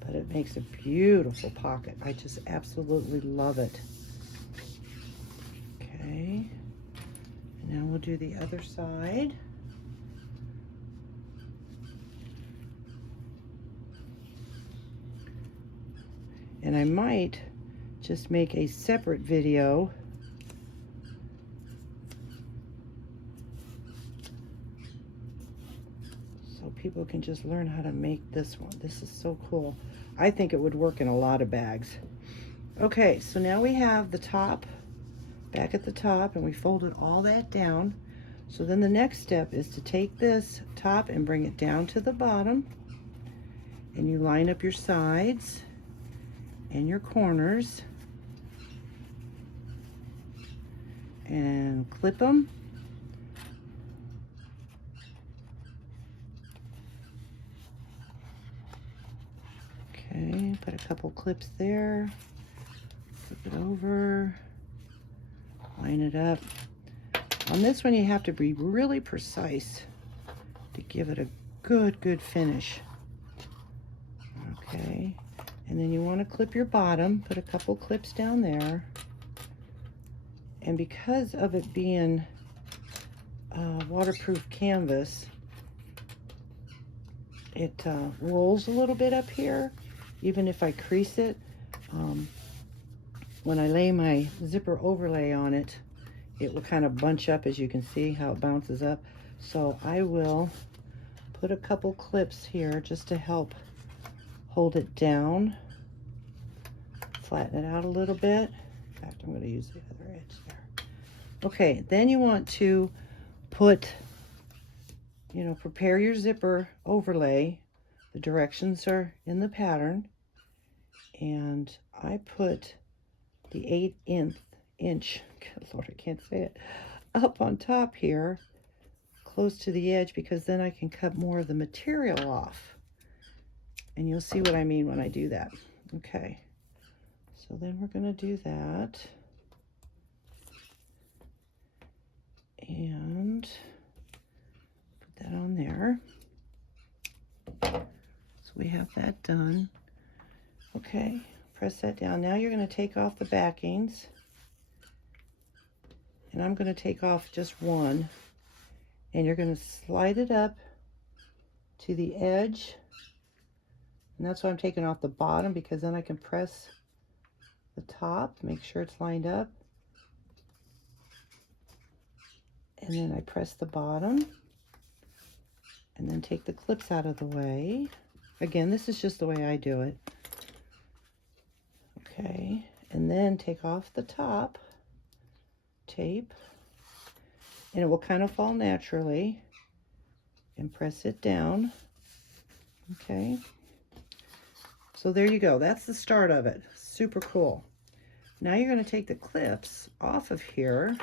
but it makes a beautiful pocket. I just absolutely love it. Okay, and now we'll do the other side. And I might just make a separate video so people can just learn how to make this one. This is so cool. I think it would work in a lot of bags. Okay, so now we have the top, back at the top, and we folded all that down. So then the next step is to take this top and bring it down to the bottom, and you line up your sides and your corners and clip them. Okay, put a couple clips there, flip it over, line it up. On this one you have to be really precise to give it a good finish. And then you want to clip your bottom, put a couple clips down there. And because of it being waterproof canvas, it rolls a little bit up here, even if I crease it. When I lay my zipper overlay on it, it will kind of bunch up, as you can see how it bounces up. So I will put a couple clips here just to help hold it down, flatten it out a little bit. In fact, I'm going to use the other edge there. Okay, then you want to put, you know, prepare your zipper overlay. The directions are in the pattern, and I put the 1/8 inch, good Lord, I can't say it, up on top here, close to the edge, because then I can cut more of the material off. And you'll see what I mean when I do that. Okay, so then we're going to do that. And put that on there. So we have that done. Okay, press that down. Now you're going to take off the backings. And I'm going to take off just one. And you're going to slide it up to the edge. And that's why I'm taking off the bottom, because then I can press the top to make sure it's lined up. And then I press the bottom. And then take the clips out of the way. Again, this is just the way I do it. Okay, and then take off the top tape. And it will kind of fall naturally. And press it down. Okay. So there you go. That's the start of it. Super cool. Now you're going to take the clips off of here,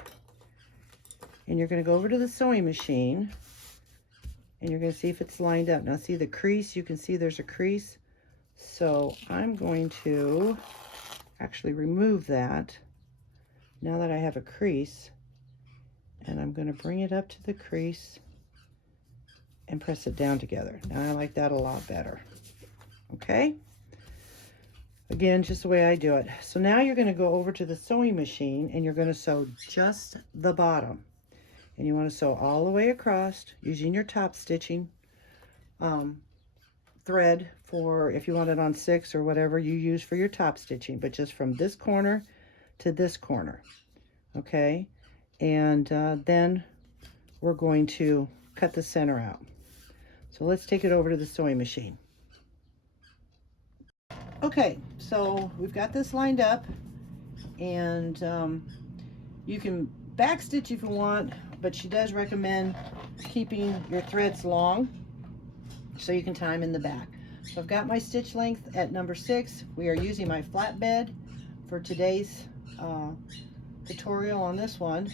and you're going to go over to the sewing machine, and you're going to see if it's lined up. Now see the crease? You can see there's a crease. So I'm going to actually remove that now that I have a crease, and I'm going to bring it up to the crease and press it down together. Now I like that a lot better. Okay? Again, just the way I do it. So now you're going to go over to the sewing machine, and you're going to sew just the bottom. And you want to sew all the way across using your top stitching thread, for if you want it on 6 or whatever you use for your top stitching, but just from this corner to this corner. Okay? And then we're going to cut the center out. So let's take it over to the sewing machine. Okay, so we've got this lined up, and you can backstitch if you want, but she does recommend keeping your threads long so you can tie them in the back. So I've got my stitch length at number 6. We are using my flatbed for today's tutorial on this one.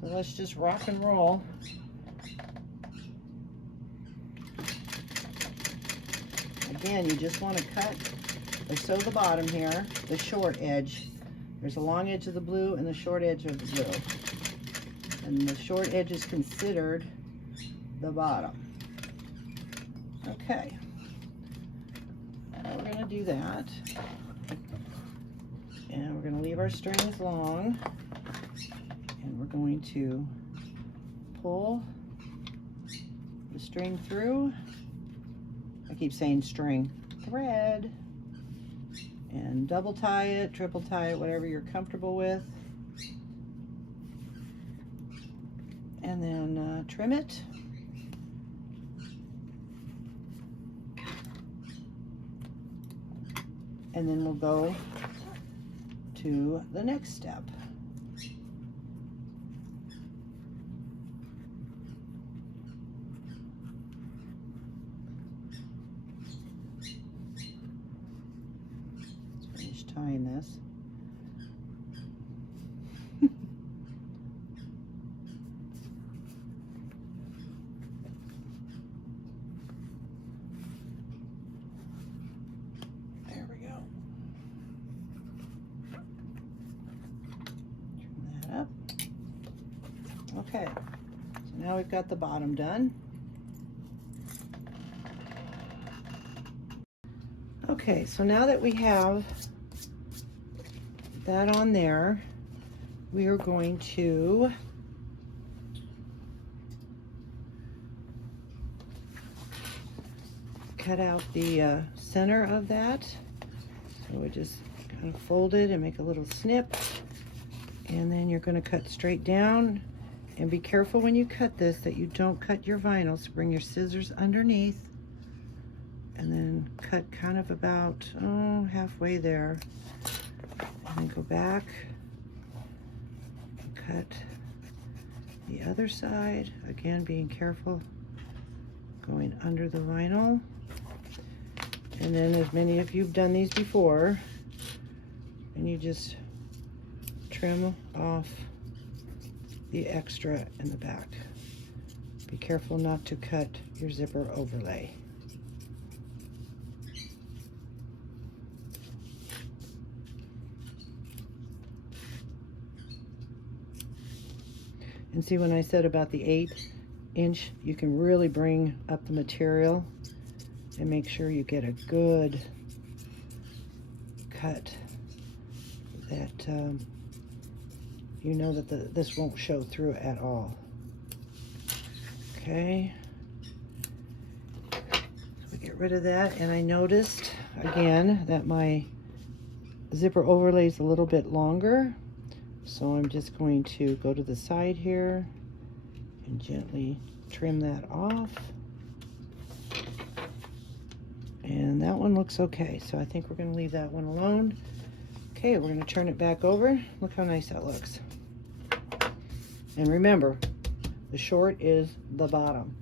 So let's just rock and roll. Again, you just want to cut or sew the bottom here, the short edge. There's a long edge of the blue and the short edge of the blue. And the short edge is considered the bottom. Okay. Now we're going to do that. And we're going to leave our strings long. And we're going to pull the string through. I keep saying string, thread, and double tie it, triple tie it, whatever you're comfortable with. And then trim it. And then we'll go to the next step. Tying this. There we go. Turn that up. Okay, so now we've got the bottom done. Okay, so now that we have that on there, we are going to cut out the center of that. So we just kind of fold it and make a little snip, and then you're going to cut straight down. And be careful when you cut this that you don't cut your vinyl. So bring your scissors underneath and then cut kind of about halfway there, and then go back and cut the other side, again being careful going under the vinyl. And then, as many of you have done these before, and you just trim off the extra in the back. Be careful not to cut your zipper overlay. And see, when I said about the 8-inch, you can really bring up the material and make sure you get a good cut that you know that this won't show through at all. Okay, so we get rid of that, and I noticed again that my zipper overlay is a little bit longer, so I'm just going to go to the side here and gently trim that off. And that one looks okay, so I think we're going to leave that one alone. Okay, we're going to turn it back over. Look how nice that looks. And remember, the short is the bottom.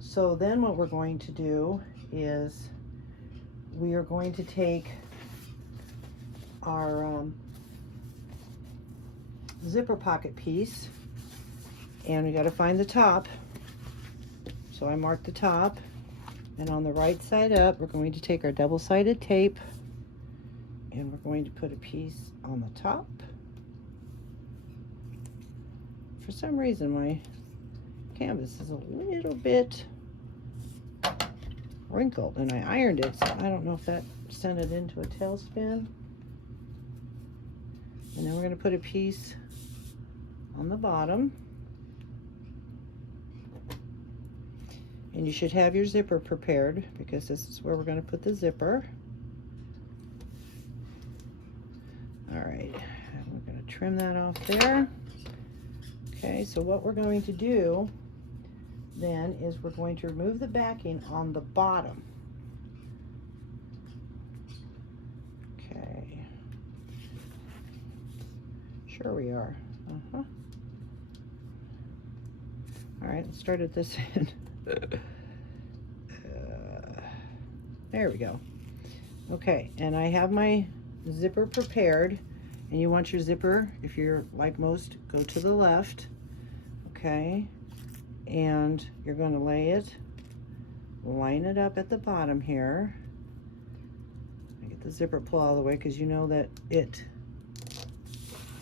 So then what we're going to do is we are going to take our zipper pocket piece, and we got to find the top. So I marked the top, and on the right side up, we're going to take our double-sided tape, and we're going to put a piece on the top. For some reason, my canvas is a little bit wrinkled, and I ironed it, so I don't know if that sent it into a tailspin. And then we're going to put a piece on the bottom. And you should have your zipper prepared, because this is where we're going to put the zipper. All right, and we're going to trim that off there. Okay, so what we're going to do then is we're going to remove the backing on the bottom. Okay. Sure we are. All right, let's start at this end. There we go. Okay, and I have my zipper prepared, and you want your zipper, if you're like most, go to the left. Okay, and you're going to lay it, line it up at the bottom here. Get the zipper pull all the way, because you know that it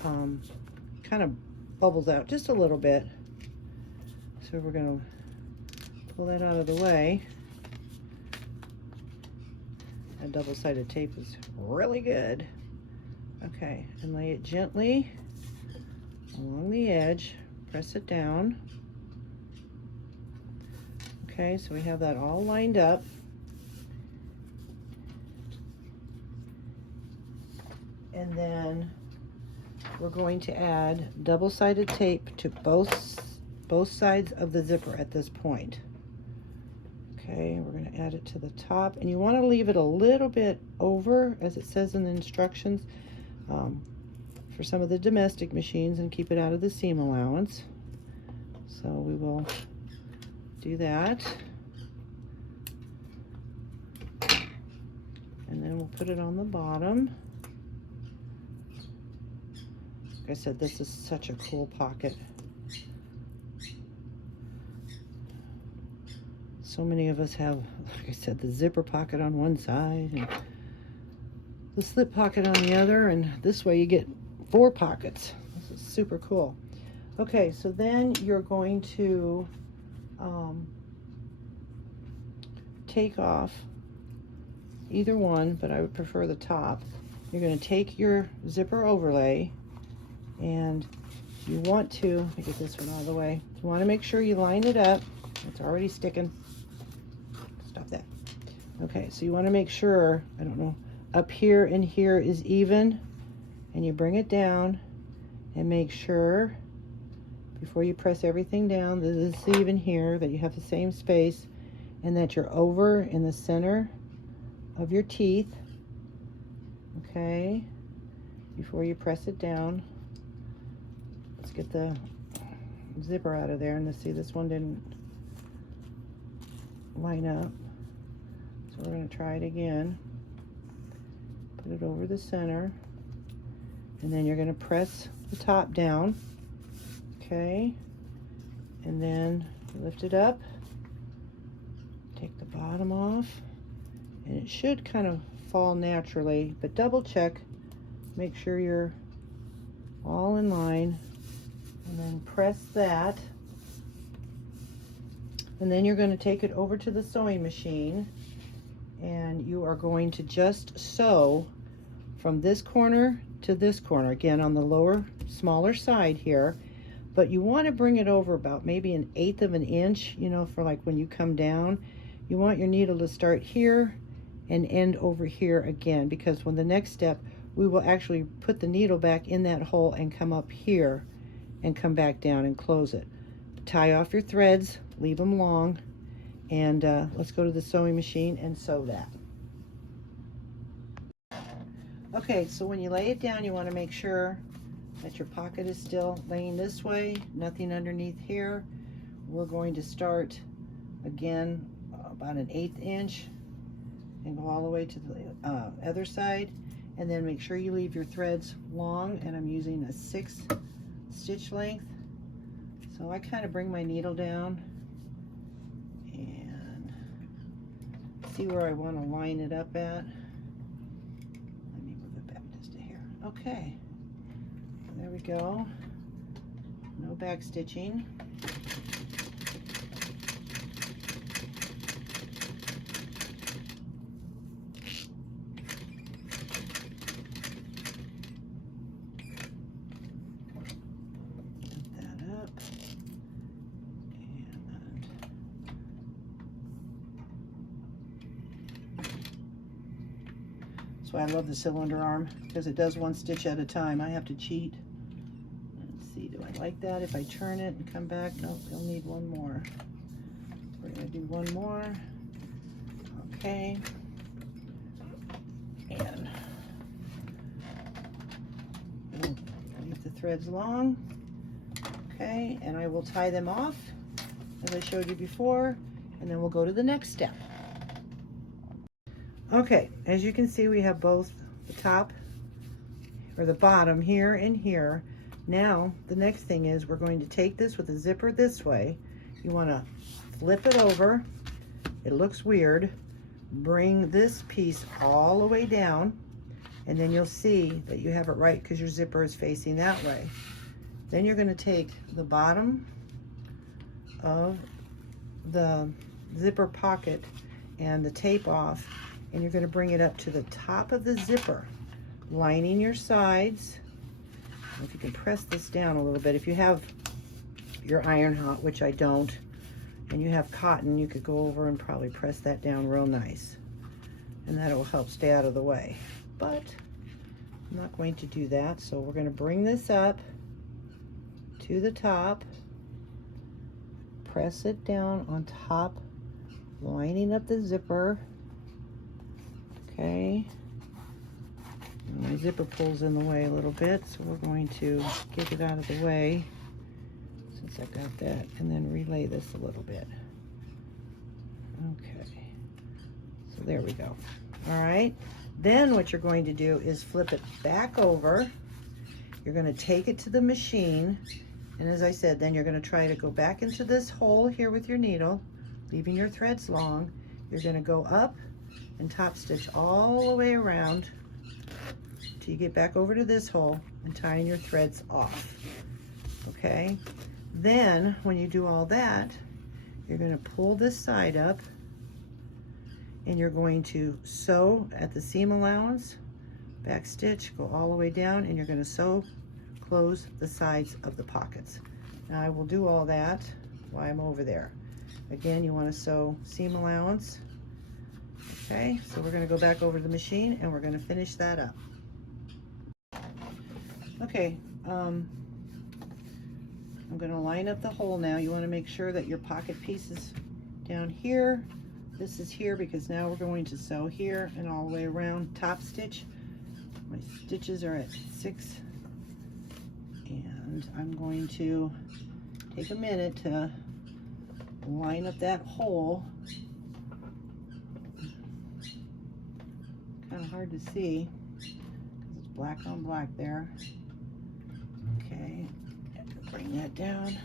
kind of bubbles out just a little bit. So we're going to pull that out of the way. That double-sided tape is really good. Okay, and lay it gently along the edge. Press it down. Okay, so we have that all lined up. And then we're going to add double-sided tape to both sides of the zipper at this point. Okay, we're going to add it to the top, and you want to leave it a little bit over, as it says in the instructions, for some of the domestic machines, and keep it out of the seam allowance. So we will do that, and then we'll put it on the bottom. Like I said, this is such a cool pocket. So many of us have, like I said, the zipper pocket on one side and the slip pocket on the other, and this way you get 4 pockets. This is super cool. Okay, so then you're going to take off either one, but I would prefer the top. You're going to take your zipper overlay, and you want to, let me get this one out of the way. You want to make sure you line it up. It's already sticking. Stop that. Okay, so you want to make sure, I don't know, up here and here is even, and you bring it down and make sure before you press everything down that it's even here, that you have the same space, and that you're over in the center of your teeth. Okay, before you press it down. Let's get the zipper out of there, and let's see, this one didn't line up, so we're going to try it again. Put it over the center, and then you're going to press the top down. Okay, and then lift it up, take the bottom off, and it should kind of fall naturally, but double check, make sure you're all in line, and then press that, and then you're going to take it over to the sewing machine, and you are going to just sew from this corner to this corner, again on the lower, smaller side here, but you want to bring it over about maybe 1/8 of an inch, you know, for like when you come down. You want your needle to start here and end over here again, because when the next step, we will actually put the needle back in that hole and come up here and come back down and close it. Tie off your threads, leave them long, and let's go to the sewing machine and sew that. Okay, so when you lay it down, you want to make sure that your pocket is still laying this way, nothing underneath here. We're going to start again about 1/8 inch and go all the way to the other side, and then make sure you leave your threads long, and I'm using a 6 stitch length. So I kind of bring my needle down and see where I want to line it up at. Let me move it back just a hair. Okay, there we go. No back stitching. That's why I love the cylinder arm, because it does 1 stitch at a time. I have to cheat. Let's see, do I like that? If I turn it and come back, nope, you'll need one more. We're gonna do one more. Okay. And we'll leave the threads long. Okay, and I will tie them off as I showed you before, and then we'll go to the next step. Okay, as you can see, we have both the top or the bottom here and here. Now the next thing is we're going to take this with the zipper this way. You want to flip it over. It looks weird. Bring this piece all the way down, and then you'll see that you have it right because your zipper is facing that way. Then you're going to take the bottom of the zipper pocket and the tape off, and you're going to bring it up to the top of the zipper, lining your sides. If you can press this down a little bit, if you have your iron hot, which I don't, and you have cotton, you could go over and probably press that down real nice, and that will help stay out of the way. But I'm not going to do that, so we're going to bring this up to the top, press it down on top, lining up the zipper. Okay, and my zipper pulls in the way a little bit, so we're going to get it out of the way since I got that, and then relay this a little bit. Okay, so there we go. All right, then what you're going to do is flip it back over. You're going to take it to the machine, and as I said, then you're going to try to go back into this hole here with your needle, leaving your threads long. You're going to go up and top stitch all the way around till you get back over to this hole and tying your threads off. Okay, then when you do all that, you're going to pull this side up and you're going to sew at the seam allowance, back stitch, go all the way down, and you're going to sew close the sides of the pockets. Now I will do all that while I'm over there. Again, you want to sew seam allowance. Okay, so we're going to go back over to the machine and we're going to finish that up. Okay, I'm going to line up the hole now. You want to make sure that your pocket piece is down here. This is here because now we're going to sew here and all the way around. Top stitch. My stitches are at 6, and I'm going to take a minute to line up that hole. Kind of hard to see because it's black on black there. Okay, bring that down.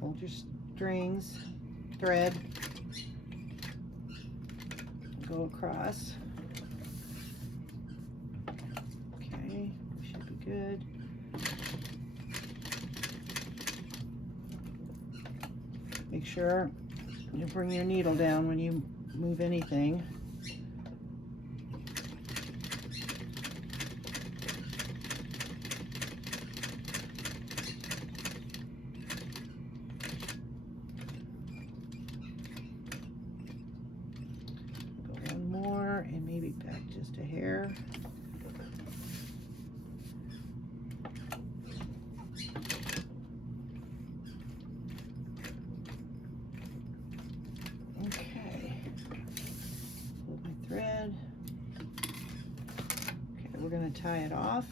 Hold your strings, thread, go across. Okay, should be good. Make sure you bring your needle down when you move anything. Go one more and maybe back just a hair. Thread. Okay, we're going to tie it off.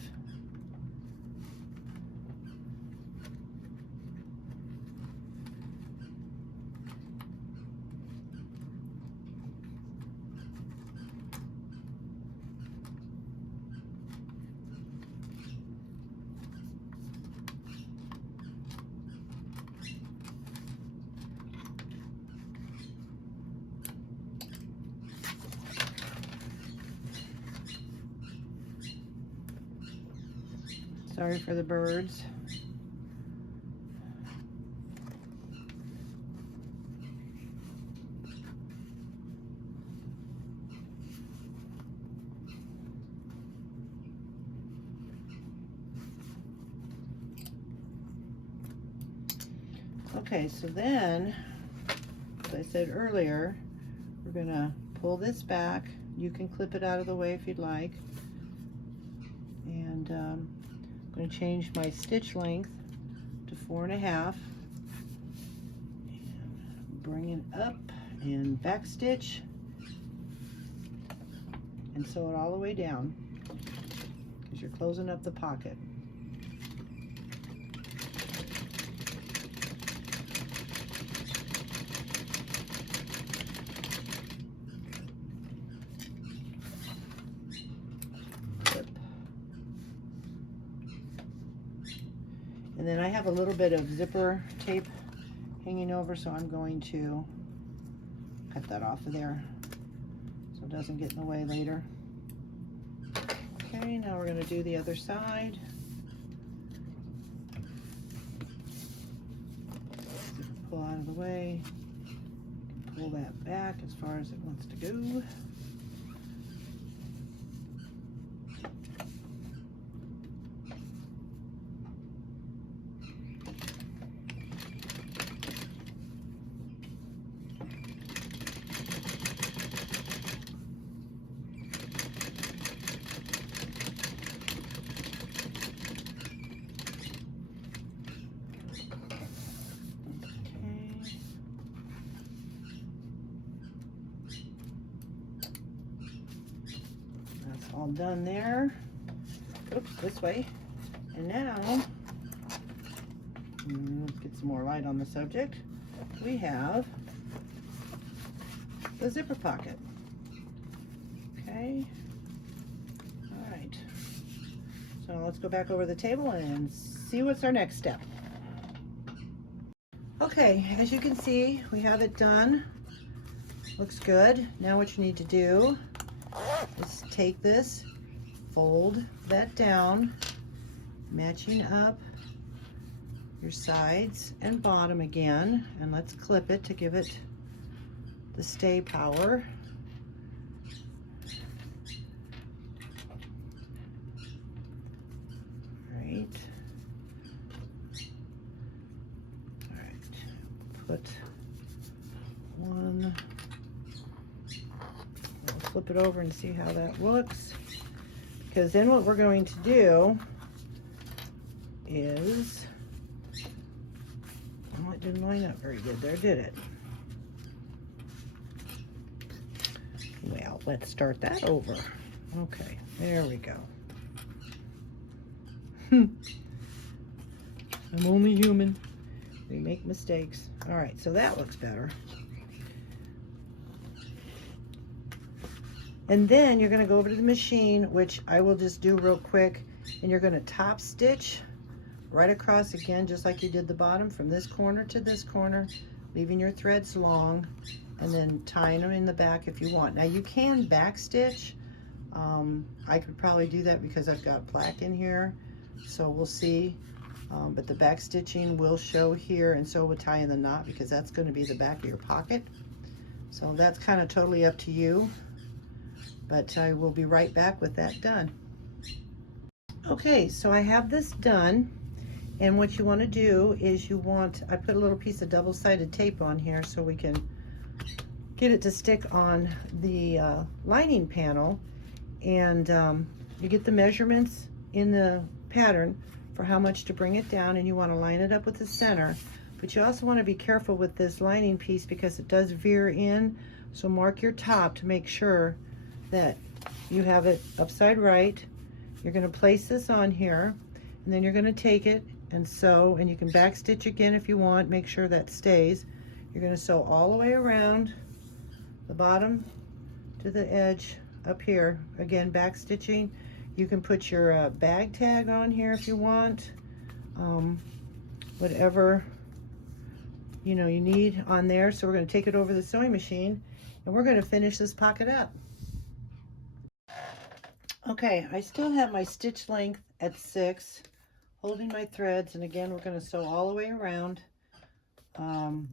Sorry for the birds. Okay, so then, as I said earlier, we're gonna pull this back. You can clip it out of the way if you'd like. And I'm going to change my stitch length to 4.5 and bring it up and back stitch and sew it all the way down because you're closing up the pocket. And then I have a little bit of zipper tape hanging over, so I'm going to cut that off of there so it doesn't get in the way later. Okay, now we're going to do the other side. Pull out of the way. Pull that back as far as it wants to go. All done there. Oops, this way. And now, let's get some more light on the subject. We have the zipper pocket. Okay. All right. So let's go back over the table and see what's our next step. Okay, as you can see, we have it done. Looks good. Now what you need to do is take this, fold that down, matching up your sides and bottom again, and let's clip it to give it the stay power. Right. All right. Put one. We'll flip it over and see how that looks. Because then what we're going to do is, oh, it didn't line up very good there, did it? Well, let's start that over. Okay, there we go. I'm only human. We make mistakes. All right, so that looks better. And then you're going to go over to the machine, which I will just do real quick, and you're going to top stitch right across again, just like you did the bottom, from this corner to this corner, leaving your threads long, and then tying them in the back if you want. Now you can back stitch. I could probably do that because I've got black in here, so we'll see. But the back stitching will show here, and so will tying the knot, because that's going to be the back of your pocket. So that's kind of totally up to you, but I will be right back with that done. Okay, so I have this done, and what you want to do is I put a little piece of double-sided tape on here so we can get it to stick on the lining panel, and you get the measurements in the pattern for how much to bring it down, and you want to line it up with the center. But you also want to be careful with this lining piece because it does veer in, so mark your top to make sure that you have it upside right. You're going to place this on here, and then you're going to take it and sew, and you can back stitch again if you want, make sure that stays. You're going to sew all the way around the bottom to the edge up here, again back stitching. You can put your bag tag on here if you want, whatever you need on there. So we're going to take it over the sewing machine, and we're going to finish this pocket up. Okay, I still have my stitch length at 6, holding my threads, and again we're going to sew all the way around.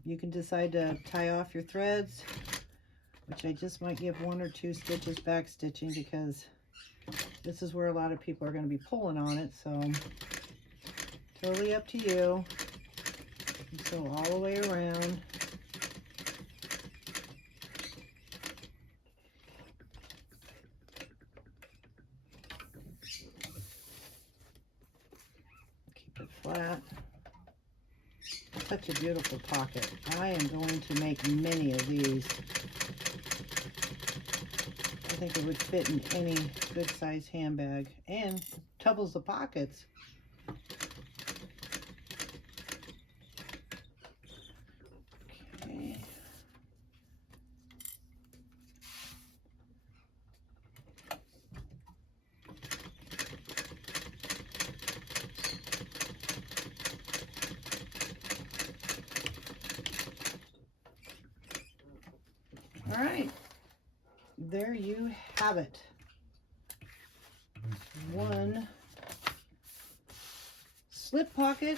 You can decide to tie off your threads, which I just might give 1 or 2 stitches back stitching, because this is where a lot of people are going to be pulling on it, so totally up to you. And sew all the way around. Keep it flat. Such a beautiful pocket. I am going to make many of these. I think it would fit in any good size handbag, and doubles the pockets. Okay. All right, there you have it. One slip pocket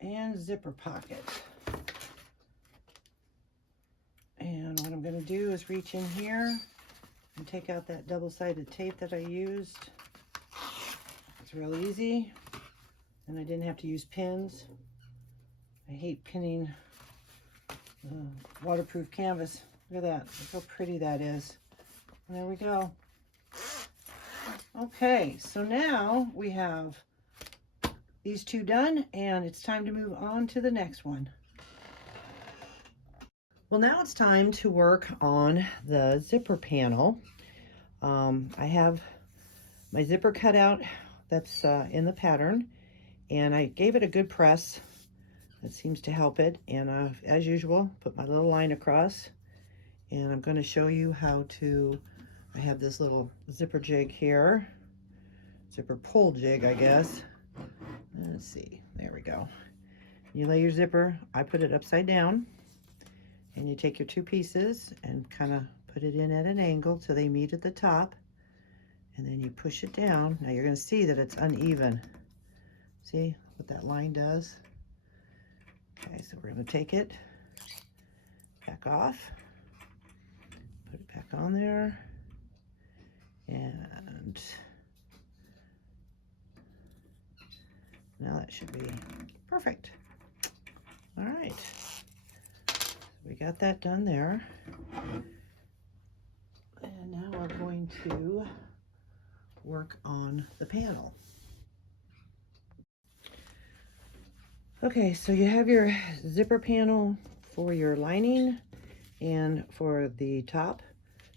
and zipper pocket. And what I'm going to do is reach in here and take out that double-sided tape that I used. It's real easy, and I didn't have to use pins. I hate pinning waterproof canvas. Look at that. Look how pretty that is. And there we go. Okay, so now we have these two done, and it's time to move on to the next one. Well, now it's time to work on the zipper panel. I have my zipper cut out that's in the pattern, and I gave it a good press. That seems to help it, and as usual, put my little line across, and I'm going to show you how to, I have this little zipper jig here, zipper pull jig, I guess. Let's see, there we go. You lay your zipper, I put it upside down, and you take your two pieces and kind of put it in at an angle till they meet at the top, and then you push it down. Now you're going to see that it's uneven. See what that line does? Okay, so we're going to take it back off, put it back on there, and now that should be perfect. All right, we got that done there. And now we're going to work on the panel. Okay, so you have your zipper panel for your lining and for the top.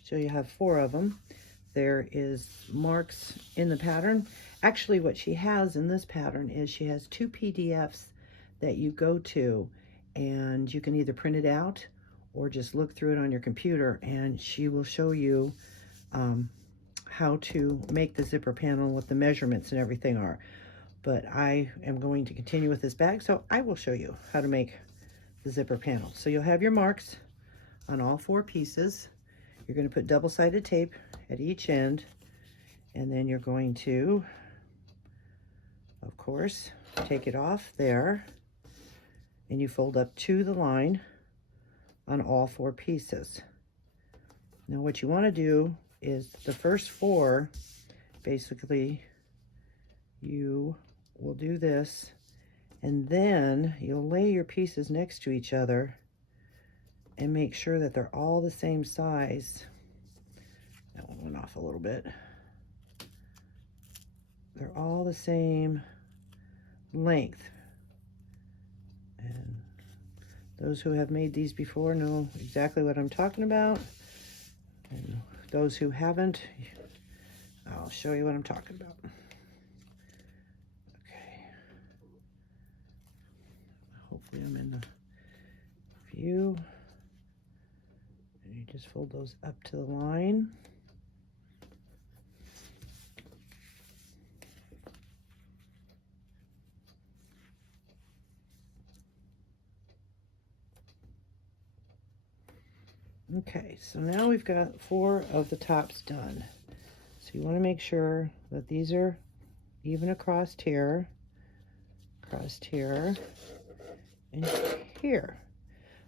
So you have 4 of them. There is marks in the pattern. Actually, what she has in this pattern is she has 2 PDFs that you go to, and you can either print it out or just look through it on your computer, and she will show you how to make the zipper panel, what the measurements and everything are. But I am going to continue with this bag, so I will show you how to make the zipper panel. So you'll have your marks on all 4 pieces. You're going to put double-sided tape at each end, and then you're going to, of course, take it off there, and you fold up to the line on all 4 pieces. Now what you want to do is the first 4, basically, you will do this, and then you'll lay your pieces next to each other and make sure that they're all the same size. That one went off a little bit. They're all the same length. And those who have made these before know exactly what I'm talking about. And those who haven't, I'll show you what I'm talking about. Okay. Hopefully I'm in the view. And you just fold those up to the line. Okay, so now we've got 4 of the tops done. So you want to make sure that these are even across here, and here.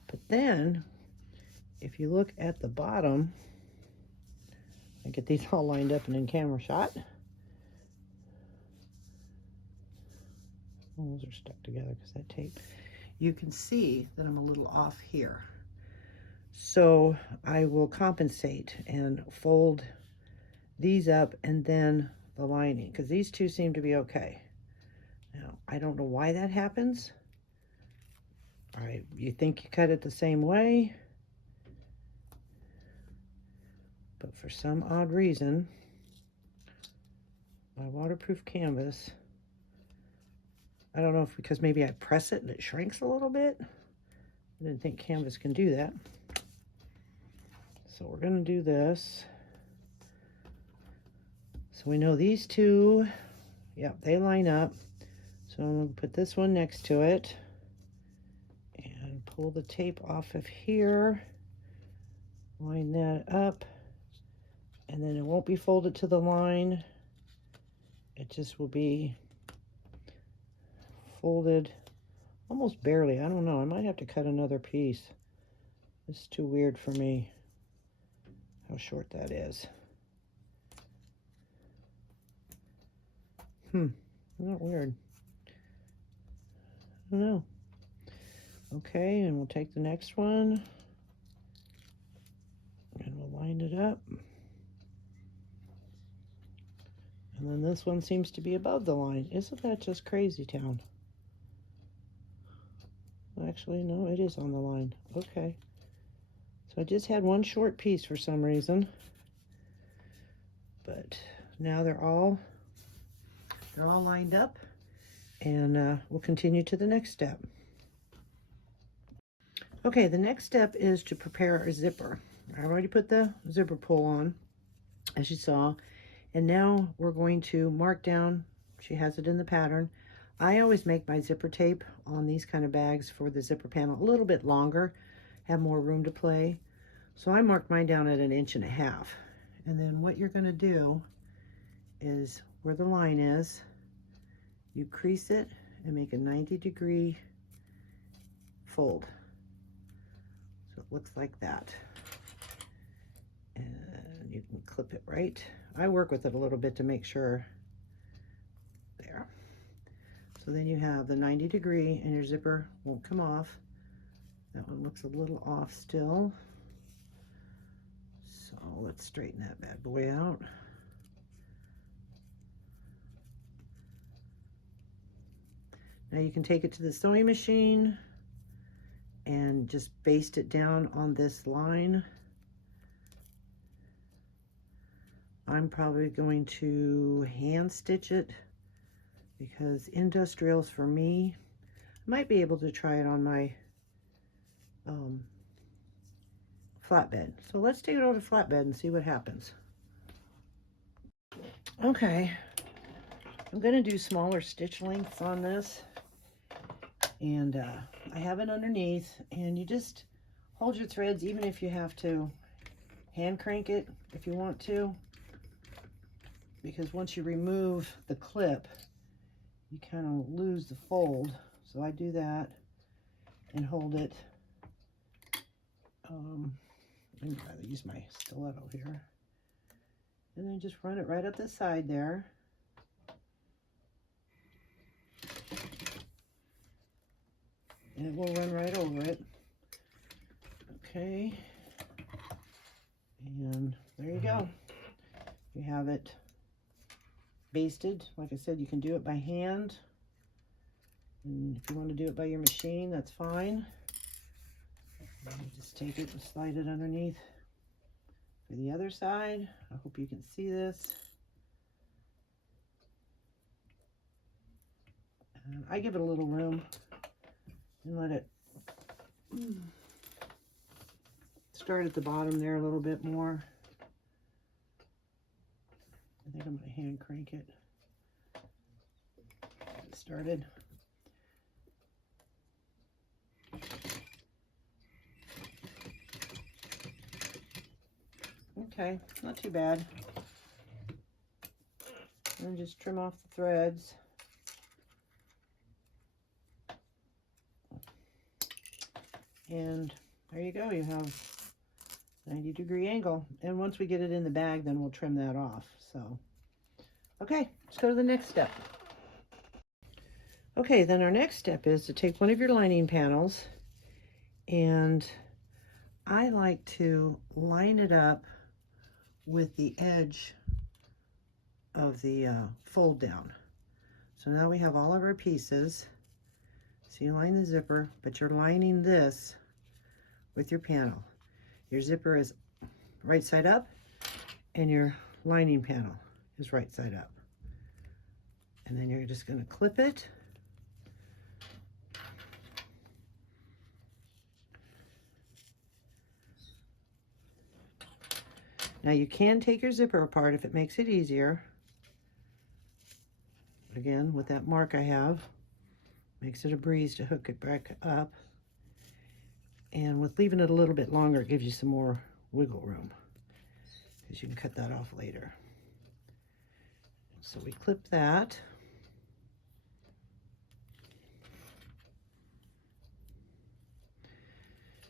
But then, if you look at the bottom, I get these all lined up and in camera shot. Oh, those are stuck together because that tape. You can see that I'm a little off here. So I will compensate and fold these up and then the lining, because these 2 seem to be okay. Now, I don't know why that happens. All right, you think you cut it the same way, but for some odd reason, my waterproof canvas, I don't know if because maybe I press it and it shrinks a little bit. I didn't think canvas can do that. So we're going to do this. So we know these 2, yep, they line up. So I'm going to put this one next to it and pull the tape off of here, line that up, and then it won't be folded to the line. It just will be folded almost barely. I don't know. I might have to cut another piece. This is too weird for me, how short that is. Not weird. I don't know. Okay, and we'll take the next one and we'll line it up. And then this one seems to be above the line. Isn't that just crazy town? Actually, no, it is on the line. Okay. So I just had one short piece for some reason. But now they're all lined up, and we'll continue to the next step. Okay, the next step is to prepare our zipper. I already put the zipper pull on, as you saw, and now we're going to mark down. She has it in the pattern. I always make my zipper tape on these kind of bags for the zipper panel a little bit longer, have more room to play. So I marked mine down at 1.5 inches. And then what you're going to do is where the line is, you crease it and make a 90-degree fold. So looks like that. And you can clip it right. I work with it a little bit to make sure. There. So then you have the 90° and your zipper won't come off. That one looks a little off still. So let's straighten that bad boy out. Now you can take it to the sewing machine and just baste it down on this line. I'm probably going to hand stitch it because industrials for me. I might be able to try it on my flatbed. So let's take it over to flatbed and see what happens. Okay, I'm gonna do smaller stitch lengths on this. And I have it underneath, and you just hold your threads, even if you have to hand crank it if you want to, because once you remove the clip, you kind of lose the fold. So I do that and hold it. I'd rather use my stiletto here. And then just run it right up the side there. And it will run right over it. Okay. And there you go. You have it basted. Like I said, you can do it by hand. And if you want to do it by your machine, that's fine. And you just take it and slide it underneath for the other side. I hope you can see this. And I give it a little room and let it start at the bottom there a little bit more. I think I'm going to hand crank it. Get it started. Okay, not too bad. And just trim off the threads. And there you go, you have 90° angle. And once we get it in the bag, then we'll trim that off. So, okay, let's go to the next step. Okay, then our next step is to take one of your lining panels, and I like to line it up with the edge of the fold down. So now we have all of our pieces. So you line the zipper, but you're lining this with your panel. Your zipper is right side up and your lining panel is right side up. And then you're just going to clip it. Now you can take your zipper apart if it makes it easier. Again, with that mark I have, makes it a breeze to hook it back up. And with leaving it a little bit longer, it gives you some more wiggle room, because you can cut that off later. So we clip that.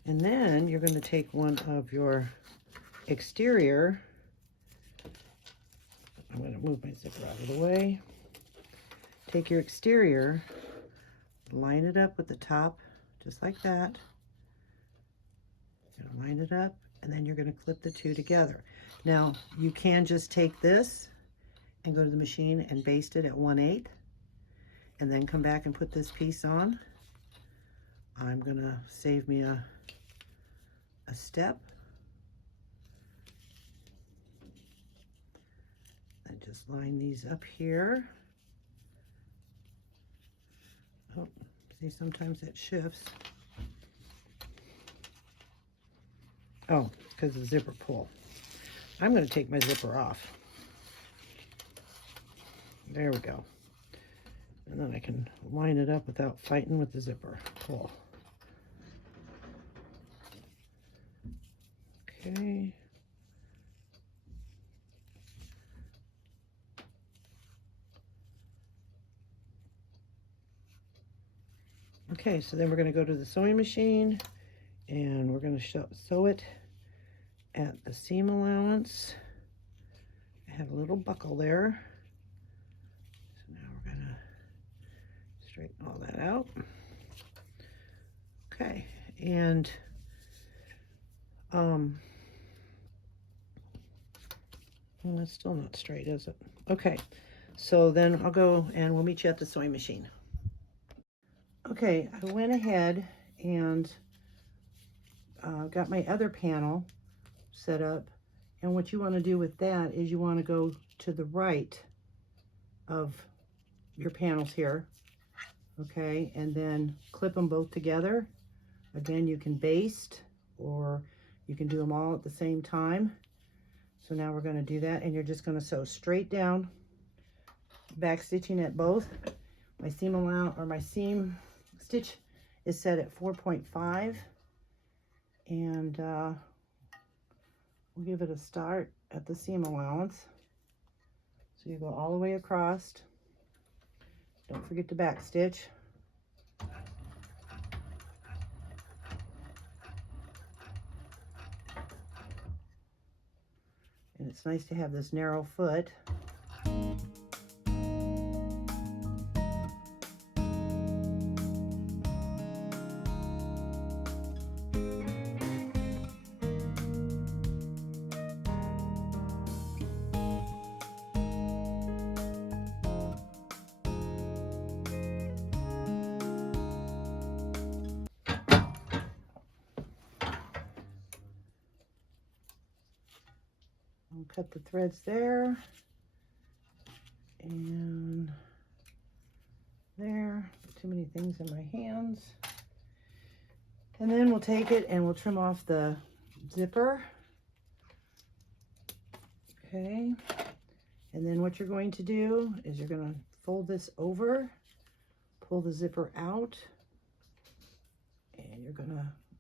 And then you're going to take one of your exterior, I'm going to move my zipper out of the way. Take your exterior, line it up with the top, just like that. You're going to line it up, and then you're going to clip the two together. Now, you can just take this and go to the machine and baste it at 1/8, and then come back and put this piece on. I'm going to save me a step. And just line these up here. Oh, see, sometimes it shifts. Oh, it's because of the zipper pull. I'm going to take my zipper off. There we go. And then I can line it up without fighting with the zipper pull. Okay. Okay, so then we're going to go to the sewing machine And we're going to sew it at the seam allowance. I have a little buckle there. So now we're going to straighten all that out. Okay, and well, that's still not straight, is it? Okay, so then I'll go and we'll meet you at the sewing machine. Okay, I went ahead and got my other panel set up, and what you want to do with that is you want to go to the right of your panels here, okay, and then clip them both together. Again, you can baste or you can do them all at the same time. So now we're going to do that, and you're just going to sew straight down, back stitching at both. My seam allowance, or my seam stitch, is set at 4.5, and we'll give it a start at the seam allowance. So you go all the way across. Don't forget to back stitch. And it's nice to have this narrow foot. I'll cut the threads there and there. Too many things in my hands. And then we'll take it and we'll trim off the zipper. Okay. And then what you're going to do is you're going to fold this over, pull the zipper out, and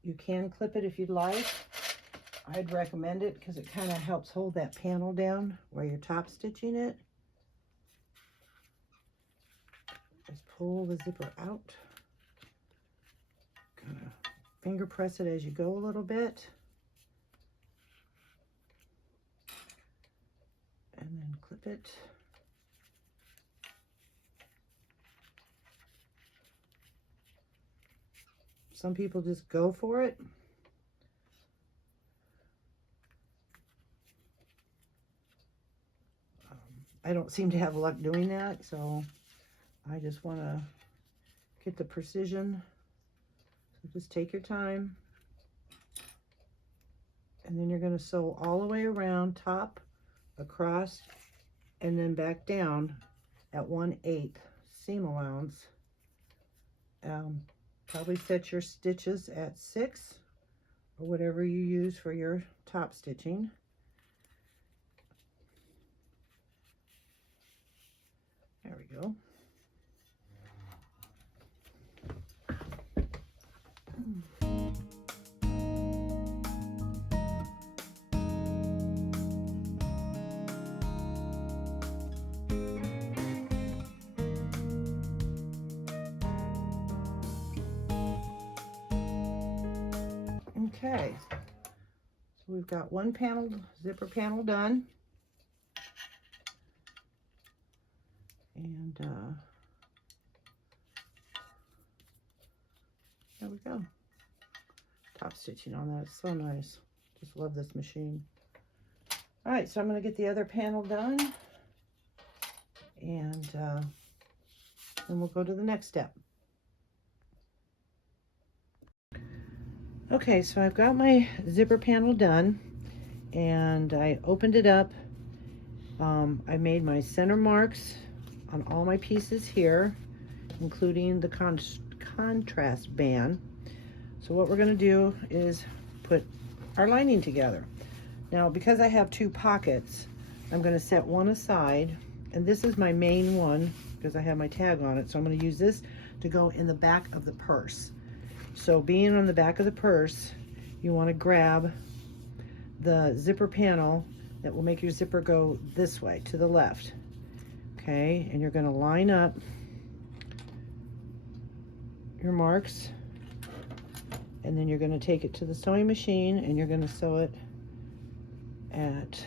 you can clip it if you'd like. I'd recommend it because it kind of helps hold that panel down while you're top stitching it. Just pull the zipper out. Kind of finger press it as you go a little bit. And then clip it. Some people just go for it. I don't seem to have luck doing that, so I just want to get the precision. So just take your time. And then you're going to sew all the way around, top, across, and then back down at 1/8 seam allowance. Probably set your stitches at 6 or whatever you use for your top stitching. There we go. Okay, so we've got one panel, zipper panel done. And there we go. Top stitching on that, it's so nice. Just love this machine. All right, so I'm going to get the other panel done, and then we'll go to the next step. Okay, so I've got my zipper panel done, and I opened it up. I made my center marks on all my pieces here, including the contrast band. So what we're going to do is put our lining together. Now, because I have 2 pockets, I'm going to set one aside, and this is my main one because I have my tag on it, so I'm going to use this to go in the back of the purse. So being on the back of the purse, you want to grab the zipper panel that will make your zipper go this way to the left. Okay, and you're going to line up your marks And then you're going to take it to the sewing machine and you're going to sew it at,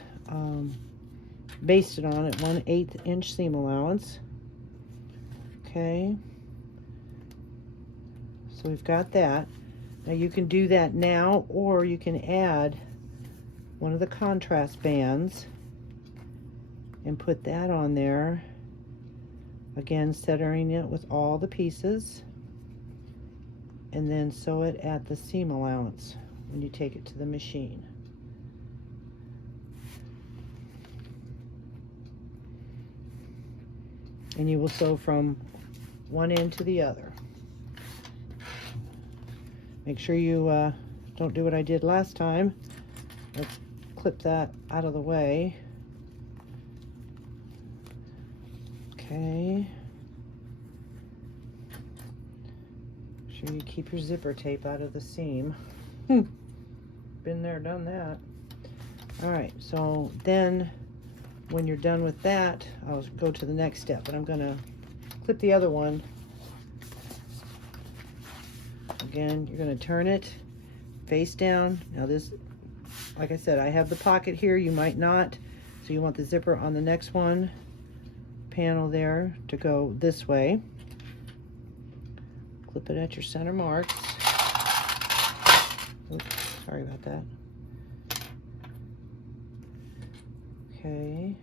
baste it on at 1/8 inch seam allowance. Okay. So we've got that. Now you can do that now, or you can add one of the contrast bands and put that on there. Again, centering it with all the pieces, and then sew it at the seam allowance when you take it to the machine. And you will sew from one end to the other. Make sure you don't do what I did last time. Let's clip that out of the way. Okay. Make sure you keep your zipper tape out of the seam. Been there, done that. All right, so then when you're done with that, I'll go to the next step, but I'm gonna clip the other one. Again, you're gonna turn it face down. Now this, like I said, I have the pocket here, you might not. So you want the zipper on the next one, panel there, to go this way. Clip it at your center marks. Oops, sorry about that. Okay,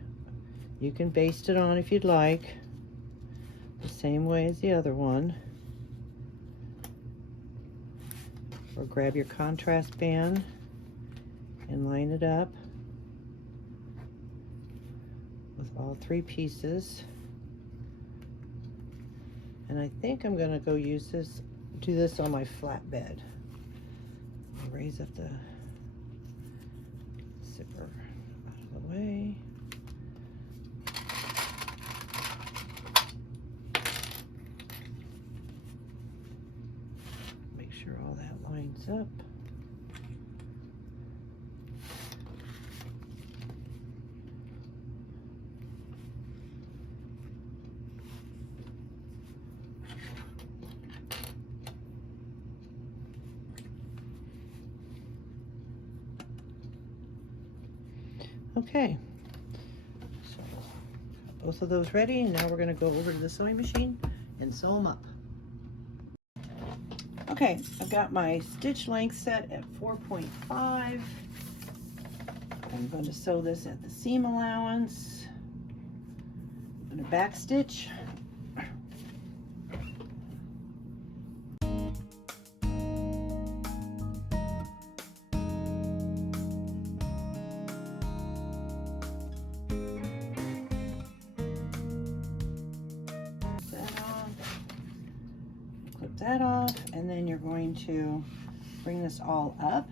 you can baste it on if you'd like, the same way as the other one. Or grab your contrast band and line it up with all 3 pieces. And I think I'm gonna go do this on my flatbed. I'll raise up the zipper out of the way. Make sure all that lines up. Okay, so got both of those ready, and now we're going to go over to the sewing machine and sew them up. Okay, I've got my stitch length set at 4.5. I'm going to sew this at the seam allowance. I'm going to back stitch. That off, and then you're going to bring this all up,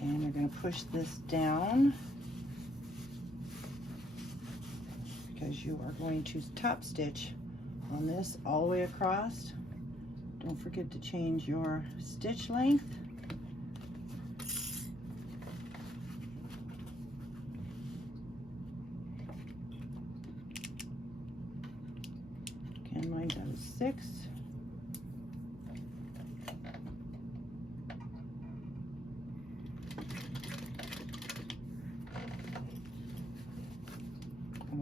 and you're going to push this down because you are going to top stitch on this all the way across. Don't forget to change your stitch length. Again, mine does 6.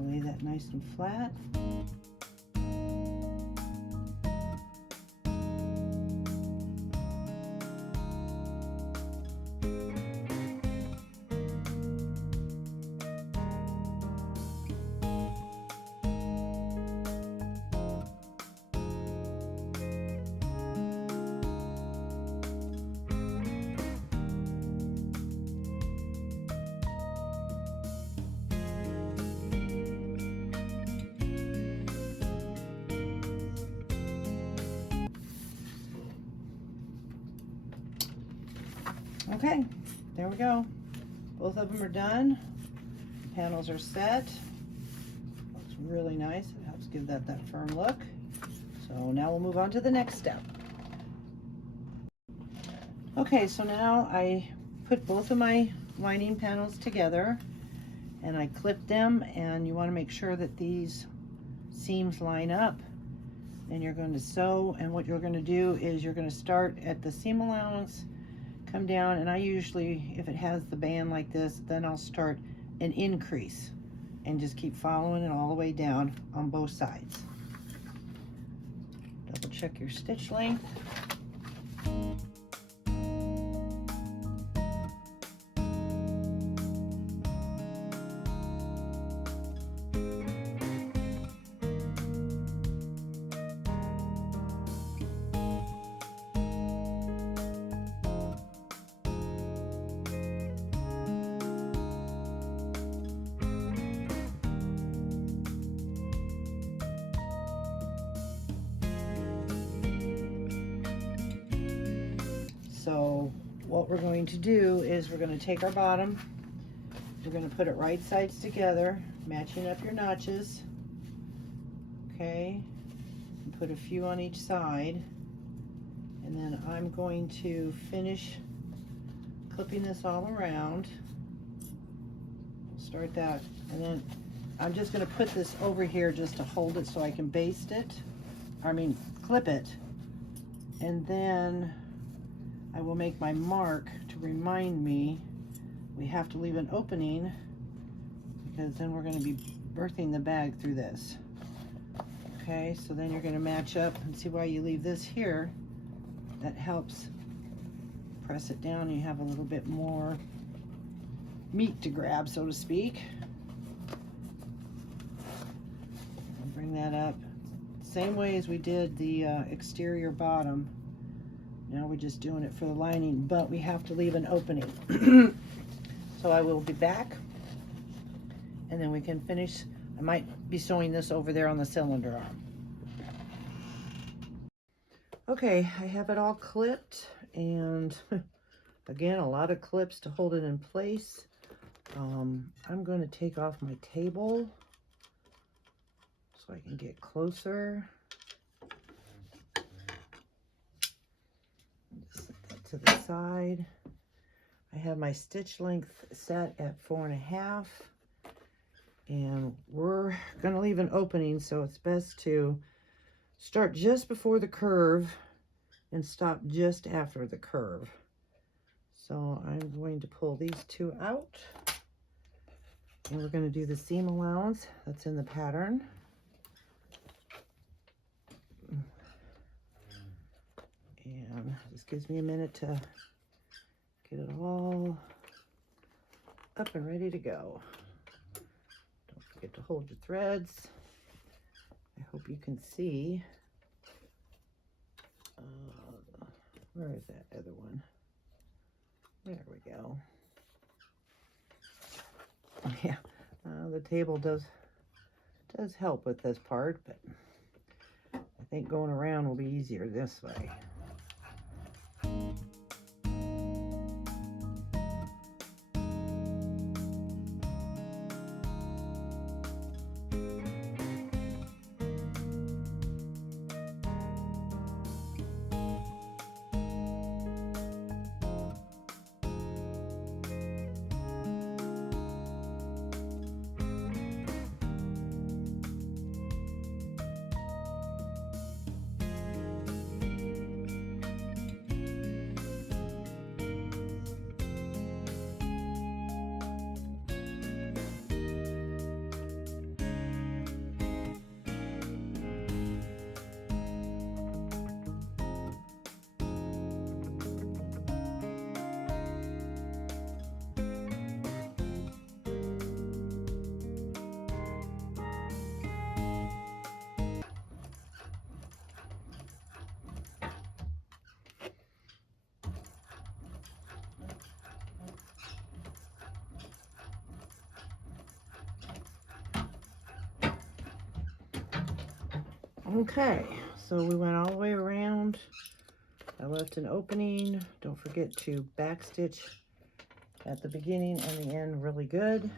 Lay that nice and flat. Okay, there we go. Both of them are done. Panels are set. Looks really nice. It helps give that firm look. So now we'll move on to the next step. Okay, so now I put both of my lining panels together and I clip them, and you want to make sure that these seams line up Then you're going to sew, and what you're going to do is you're going to start at the seam allowance, come down, and I usually, if it has the band like this, then I'll start an increase and just keep following it all the way down on both sides. Double check your stitch length. So what we're going to do is we're going to take our bottom, we're going to put it right sides together, matching up your notches, okay, and put a few on each side, and then I'm going to finish clipping this all around. Start that, and then I'm just going to put this over here just to hold it so I can baste it, clip it, and then I will make my mark to remind me we have to leave an opening, because then we're going to be birthing the bag through this. Okay, so then you're going to match up and see why you leave this here. That helps press it down. You have a little bit more meat to grab, so to speak. And bring that up. Same way as we did the exterior bottom. Now we're just doing it for the lining, but we have to leave an opening. So I will be back, and then we can finish. I might be sewing this over there on the cylinder arm. Okay, I have it all clipped, and again, a lot of clips to hold it in place. I'm going to take off my table so I can get closer. To the side. I have my stitch length set at 4.5, and we're going to leave an opening, so it's best to start just before the curve and stop just after the curve. So I'm going to pull these two out, and we're going to do the seam allowance that's in the pattern. And this gives me a minute to get it all up and ready to go. Don't forget to hold your threads. I hope you can see. Where is that other one? There we go. Yeah, the table does help with this part, but I think going around will be easier this way. Okay, so we went all the way around. I left an opening. Don't forget to backstitch at the beginning and the end really good.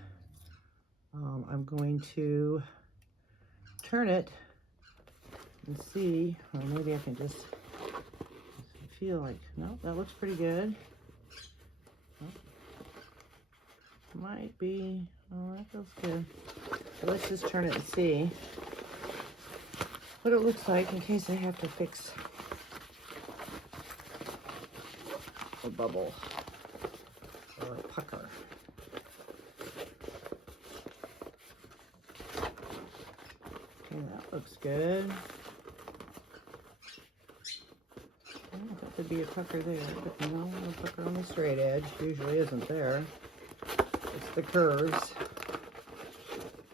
I'm going to turn it and see, or maybe I can just feel like, no, that looks pretty good. Might be, oh, that feels good. So let's just turn it and see. what it looks like in case I have to fix a bubble or a pucker. Okay, that looks good. I thought there'd be a pucker there, but no, no pucker on the straight edge. Usually isn't there. It's the curves.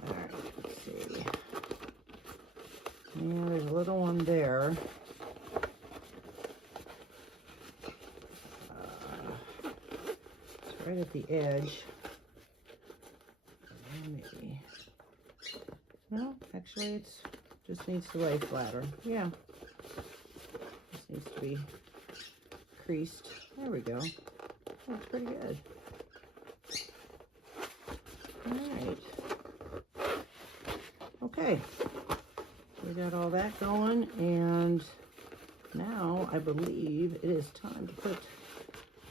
Alright, let's see. Yeah, there's a little one there. It's right at the edge. Maybe. No, actually it's just needs to lay flatter. Yeah. Just needs to be creased. There we go. That's pretty good. Alright. Okay. We got all that going, and now I believe it is time to put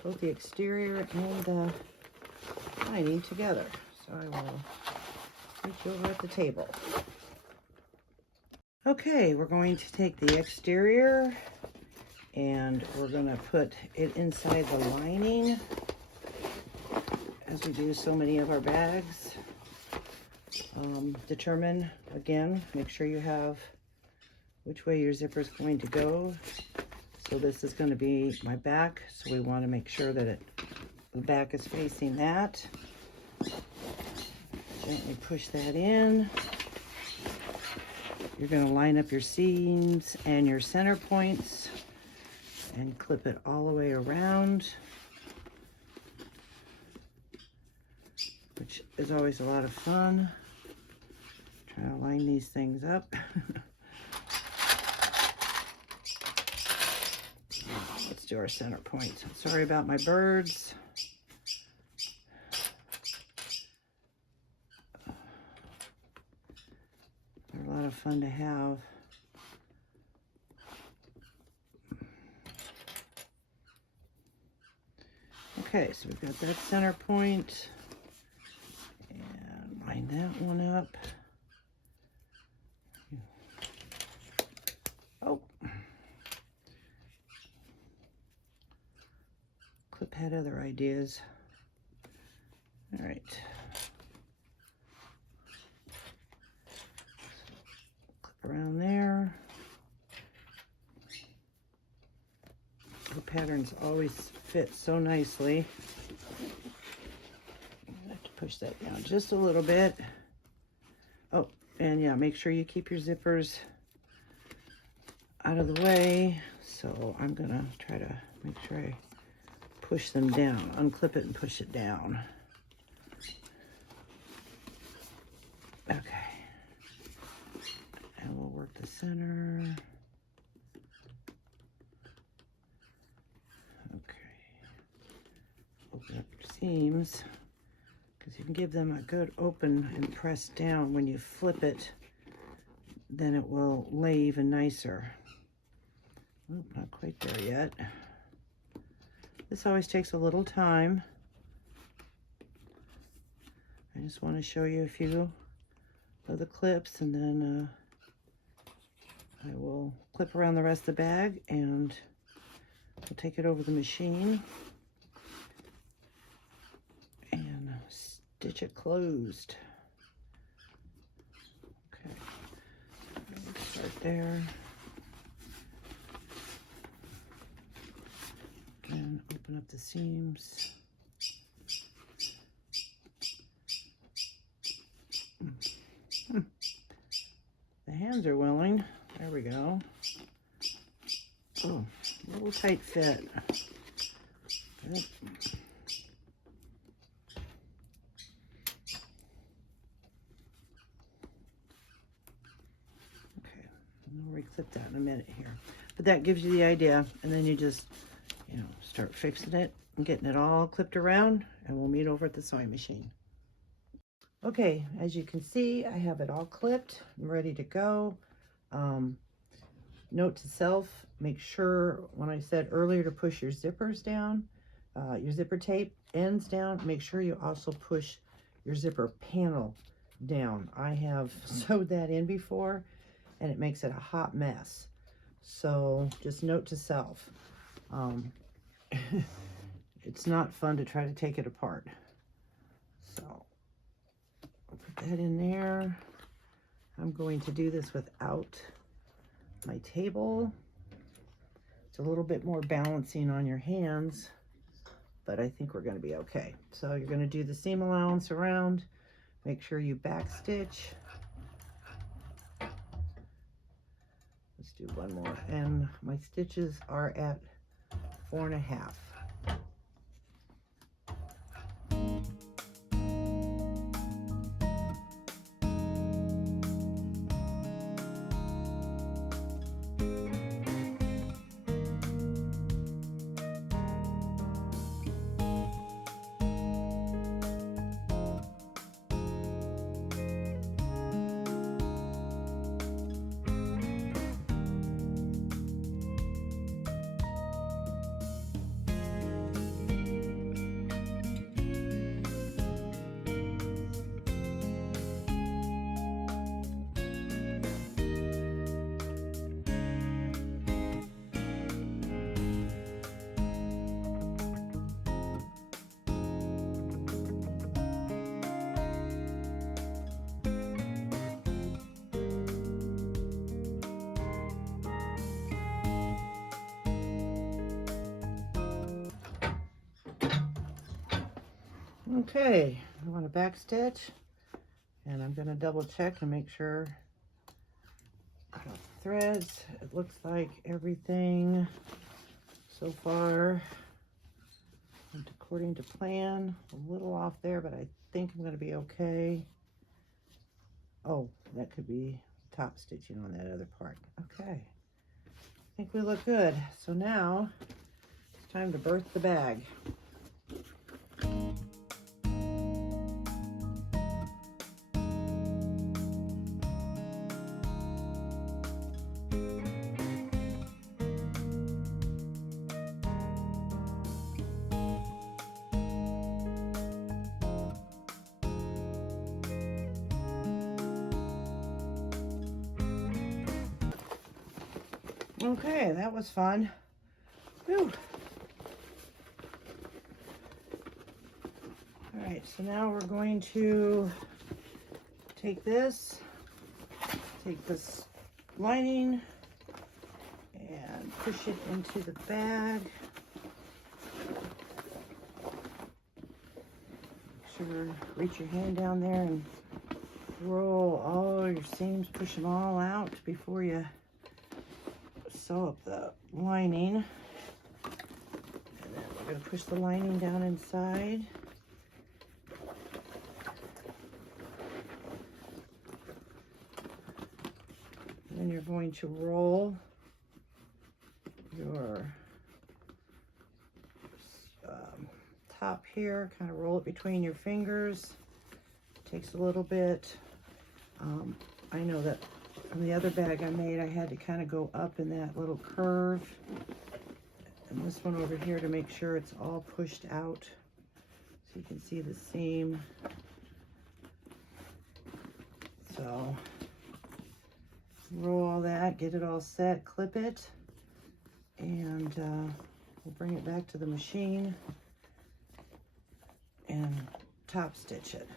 both the exterior and the lining together. So I will meet you over at the table. Okay, we're going to take the exterior and we're going to put it inside the lining, as we do so many of our bags. Determine, again, make sure you have which way your zipper is going to go. So this is going to be my back, so we want to make sure that the back is facing that. Gently push that in. You're going to line up your seams and your center points and clip it all the way around, which is always a lot of fun. Trying to line these things up. Let's do our center points. Sorry about my birds. They're a lot of fun to have. Okay, so we've got that center point, and line that one up. Oh, Clip had other ideas. All right. Clip around there. The patterns always fit so nicely. I have to push that down just a little bit. Oh, and yeah, make sure you keep your zippers out of the way. So I'm gonna try to make sure I push them down, unclip it and push it down. Okay, and we'll work the center. Okay, open up your seams, because you can give them a good open and press down. When you flip it, then it will lay even nicer. Oh, not quite there yet. This always takes a little time. I just want to show you a few of the clips, and then I will clip around the rest of the bag and we'll take it over the machine and stitch it closed. Okay, start there. Again, open up the seams. The hands are willing. There we go. Oh, a little tight fit. Yep. Okay, we'll reclip that in a minute here. But that gives you the idea, and then you just, you know, start fixing it and getting it all clipped around, and we'll meet over at the sewing machine. Okay, as you can see, I have it all clipped and ready to go. Note to self, make sure, when I said earlier to push your zippers down, your zipper tape ends down, make sure you also push your zipper panel down. I have sewed that in before, and it makes it a hot mess. So just note to self, it's not fun to try to take it apart. So I'll put that in there. I'm going to do this without my table. It's a little bit more balancing on your hands, but I think we're going to be okay. So you're going to do the seam allowance around. Make sure you back stitch. Let's do one more. And my stitches are at 4.5. Okay, I want to back stitch, and I'm going to double check and make sure I got the threads. It looks like everything so far went according to plan. A little off there, but I think I'm going to be okay. Oh, that could be top stitching on that other part. Okay, I think we look good. So now it's time to birth the bag. Okay, that was fun. Whew. All right, so now we're going to take this lining and push it into the bag. Make sure, reach your hand down there and roll all your seams, push them all out before you sew up the lining. And then we're going to push the lining down inside. And then you're going to roll your top here, kind of roll it between your fingers. Takes a little bit. I know that on the other bag I made, I had to kind of go up in that little curve. And this one over here to make sure it's all pushed out. So you can see the seam. So roll all that, get it all set, clip it, and we'll bring it back to the machine and top stitch it.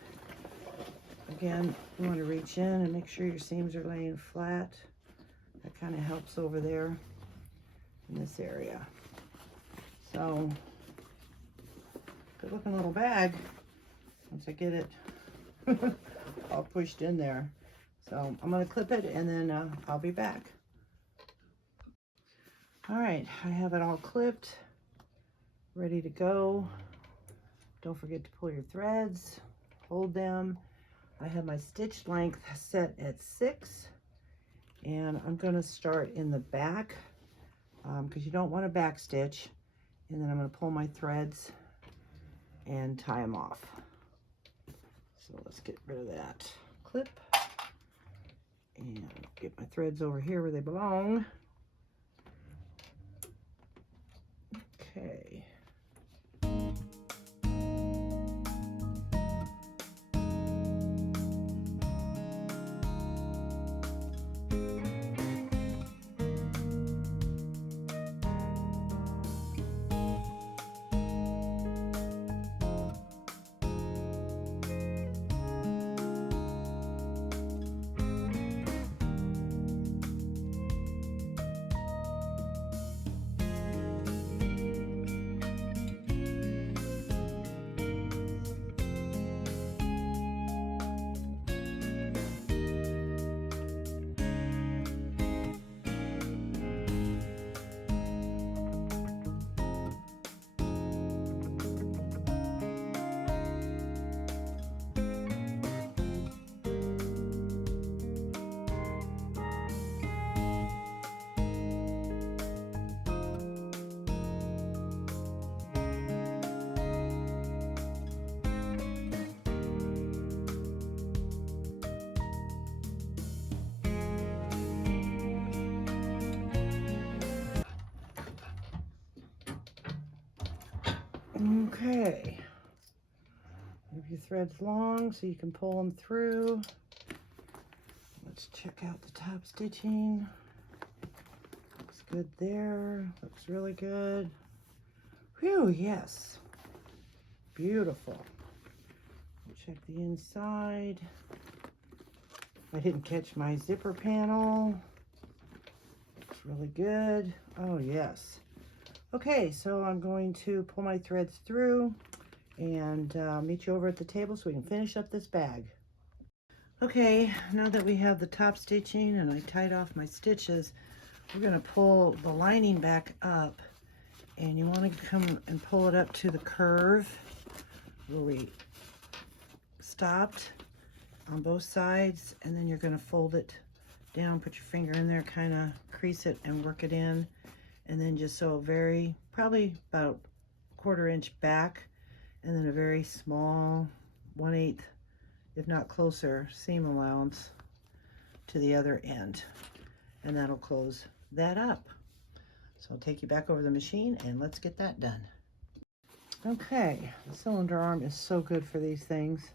Again, you want to reach in and make sure your seams are laying flat. That kind of helps over there in this area. So, good looking little bag once I get it all pushed in there. So I'm going to clip it and then I'll be back. All right, I have it all clipped, ready to go. Don't forget to pull your threads, hold them. I have my stitch length set at 6, and I'm going to start in the back because you don't want to back stitch, and then I'm going to pull my threads and tie them off. So let's get rid of that clip and get my threads over here where they belong. Okay. Okay. Move your threads long so you can pull them through. Let's check out the top stitching. Looks good there. Looks really good. Whew, yes. Beautiful. We'll check the inside. I didn't catch my zipper panel. Looks really good. Oh, yes. Okay, so I'm going to pull my threads through and meet you over at the table so we can finish up this bag. Okay, now that we have the top stitching and I tied off my stitches, we're going to pull the lining back up, and you want to come and pull it up to the curve where we stopped on both sides, and then you're going to fold it down, put your finger in there, kind of crease it and work it in, and then just sew very, probably about 1/4 inch back, and then a very small 1/8, if not closer, seam allowance to the other end, and that'll close that up. So I'll take you back over the machine and let's get that done. Okay, the cylinder arm is so good for these things.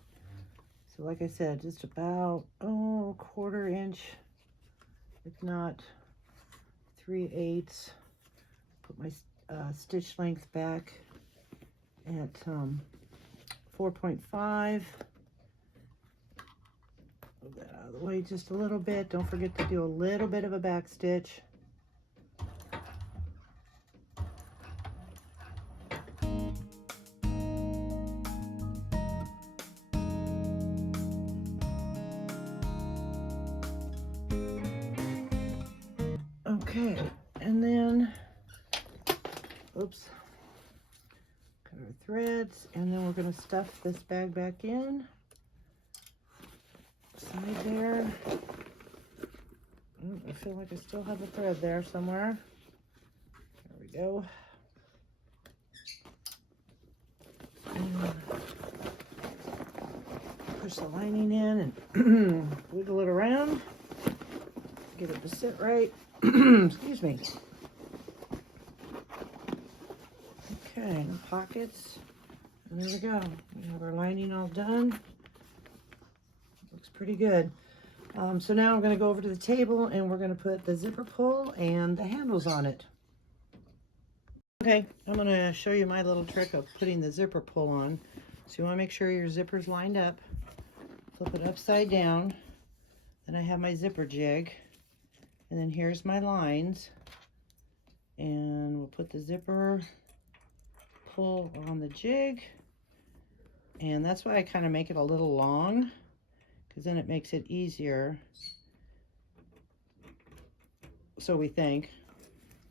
So like I said, just about 1/4 inch, if not 3/8. Put my stitch length back at 4.5. Move that out of the way just a little bit. Don't forget to do a little bit of a back stitch. Okay, and then, oops, cut our threads, and then we're going to stuff this bag back in. Side there. I feel like I still have a thread there somewhere. There we go. And push the lining in and wiggle it around. Get it to sit right. Excuse me. Okay, the pockets. And there we go. We have our lining all done. Looks pretty good. So now I'm going to go over to the table and we're going to put the zipper pull and the handles on it. Okay, I'm going to show you my little trick of putting the zipper pull on. So you want to make sure your zipper's lined up. Flip it upside down. Then I have my zipper jig. And then here's my lines. And we'll put the zipper pull on the jig. And that's why I kind of make it a little long, because then it makes it easier. So we think,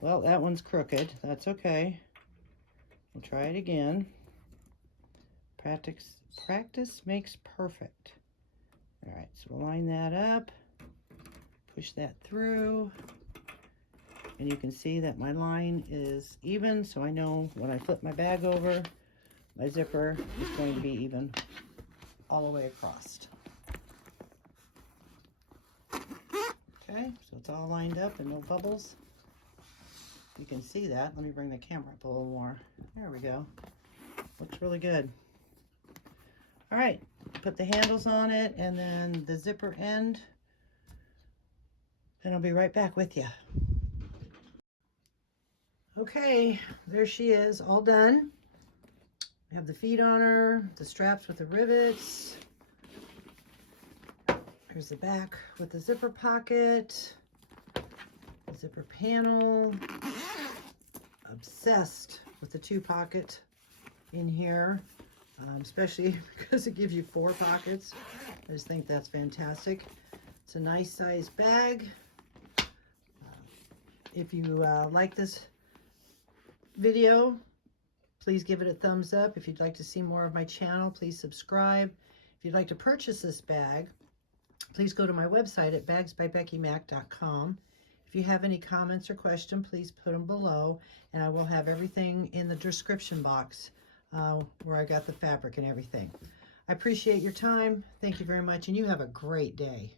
well, that one's crooked. That's okay. We'll try it again. Practice makes perfect. All right, so we'll line that up, push that through, and you can see that my line is even, so I know when I flip my bag over, my zipper is going to be even all the way across. Okay, so it's all lined up and no bubbles. You can see that. Let me bring the camera up a little more. There we go. Looks really good. All right, put the handles on it and then the zipper end, and I'll be right back with you. Okay, there she is, all done. We have the feet on her, the straps with the rivets. Here's the back with the zipper pocket, the zipper panel. Obsessed with the 2 pocket in here, especially because it gives you 4 pockets. I just think that's fantastic. It's a nice size bag. If you like this video, please give it a thumbs up. If you'd like to see more of my channel, please subscribe. If you'd like to purchase this bag, please go to my website at bagsbybeckymac.com. If you have any comments or questions, please put them below, and I will have everything in the description box where I got the fabric and everything. I appreciate your time. Thank you very much, and you have a great day.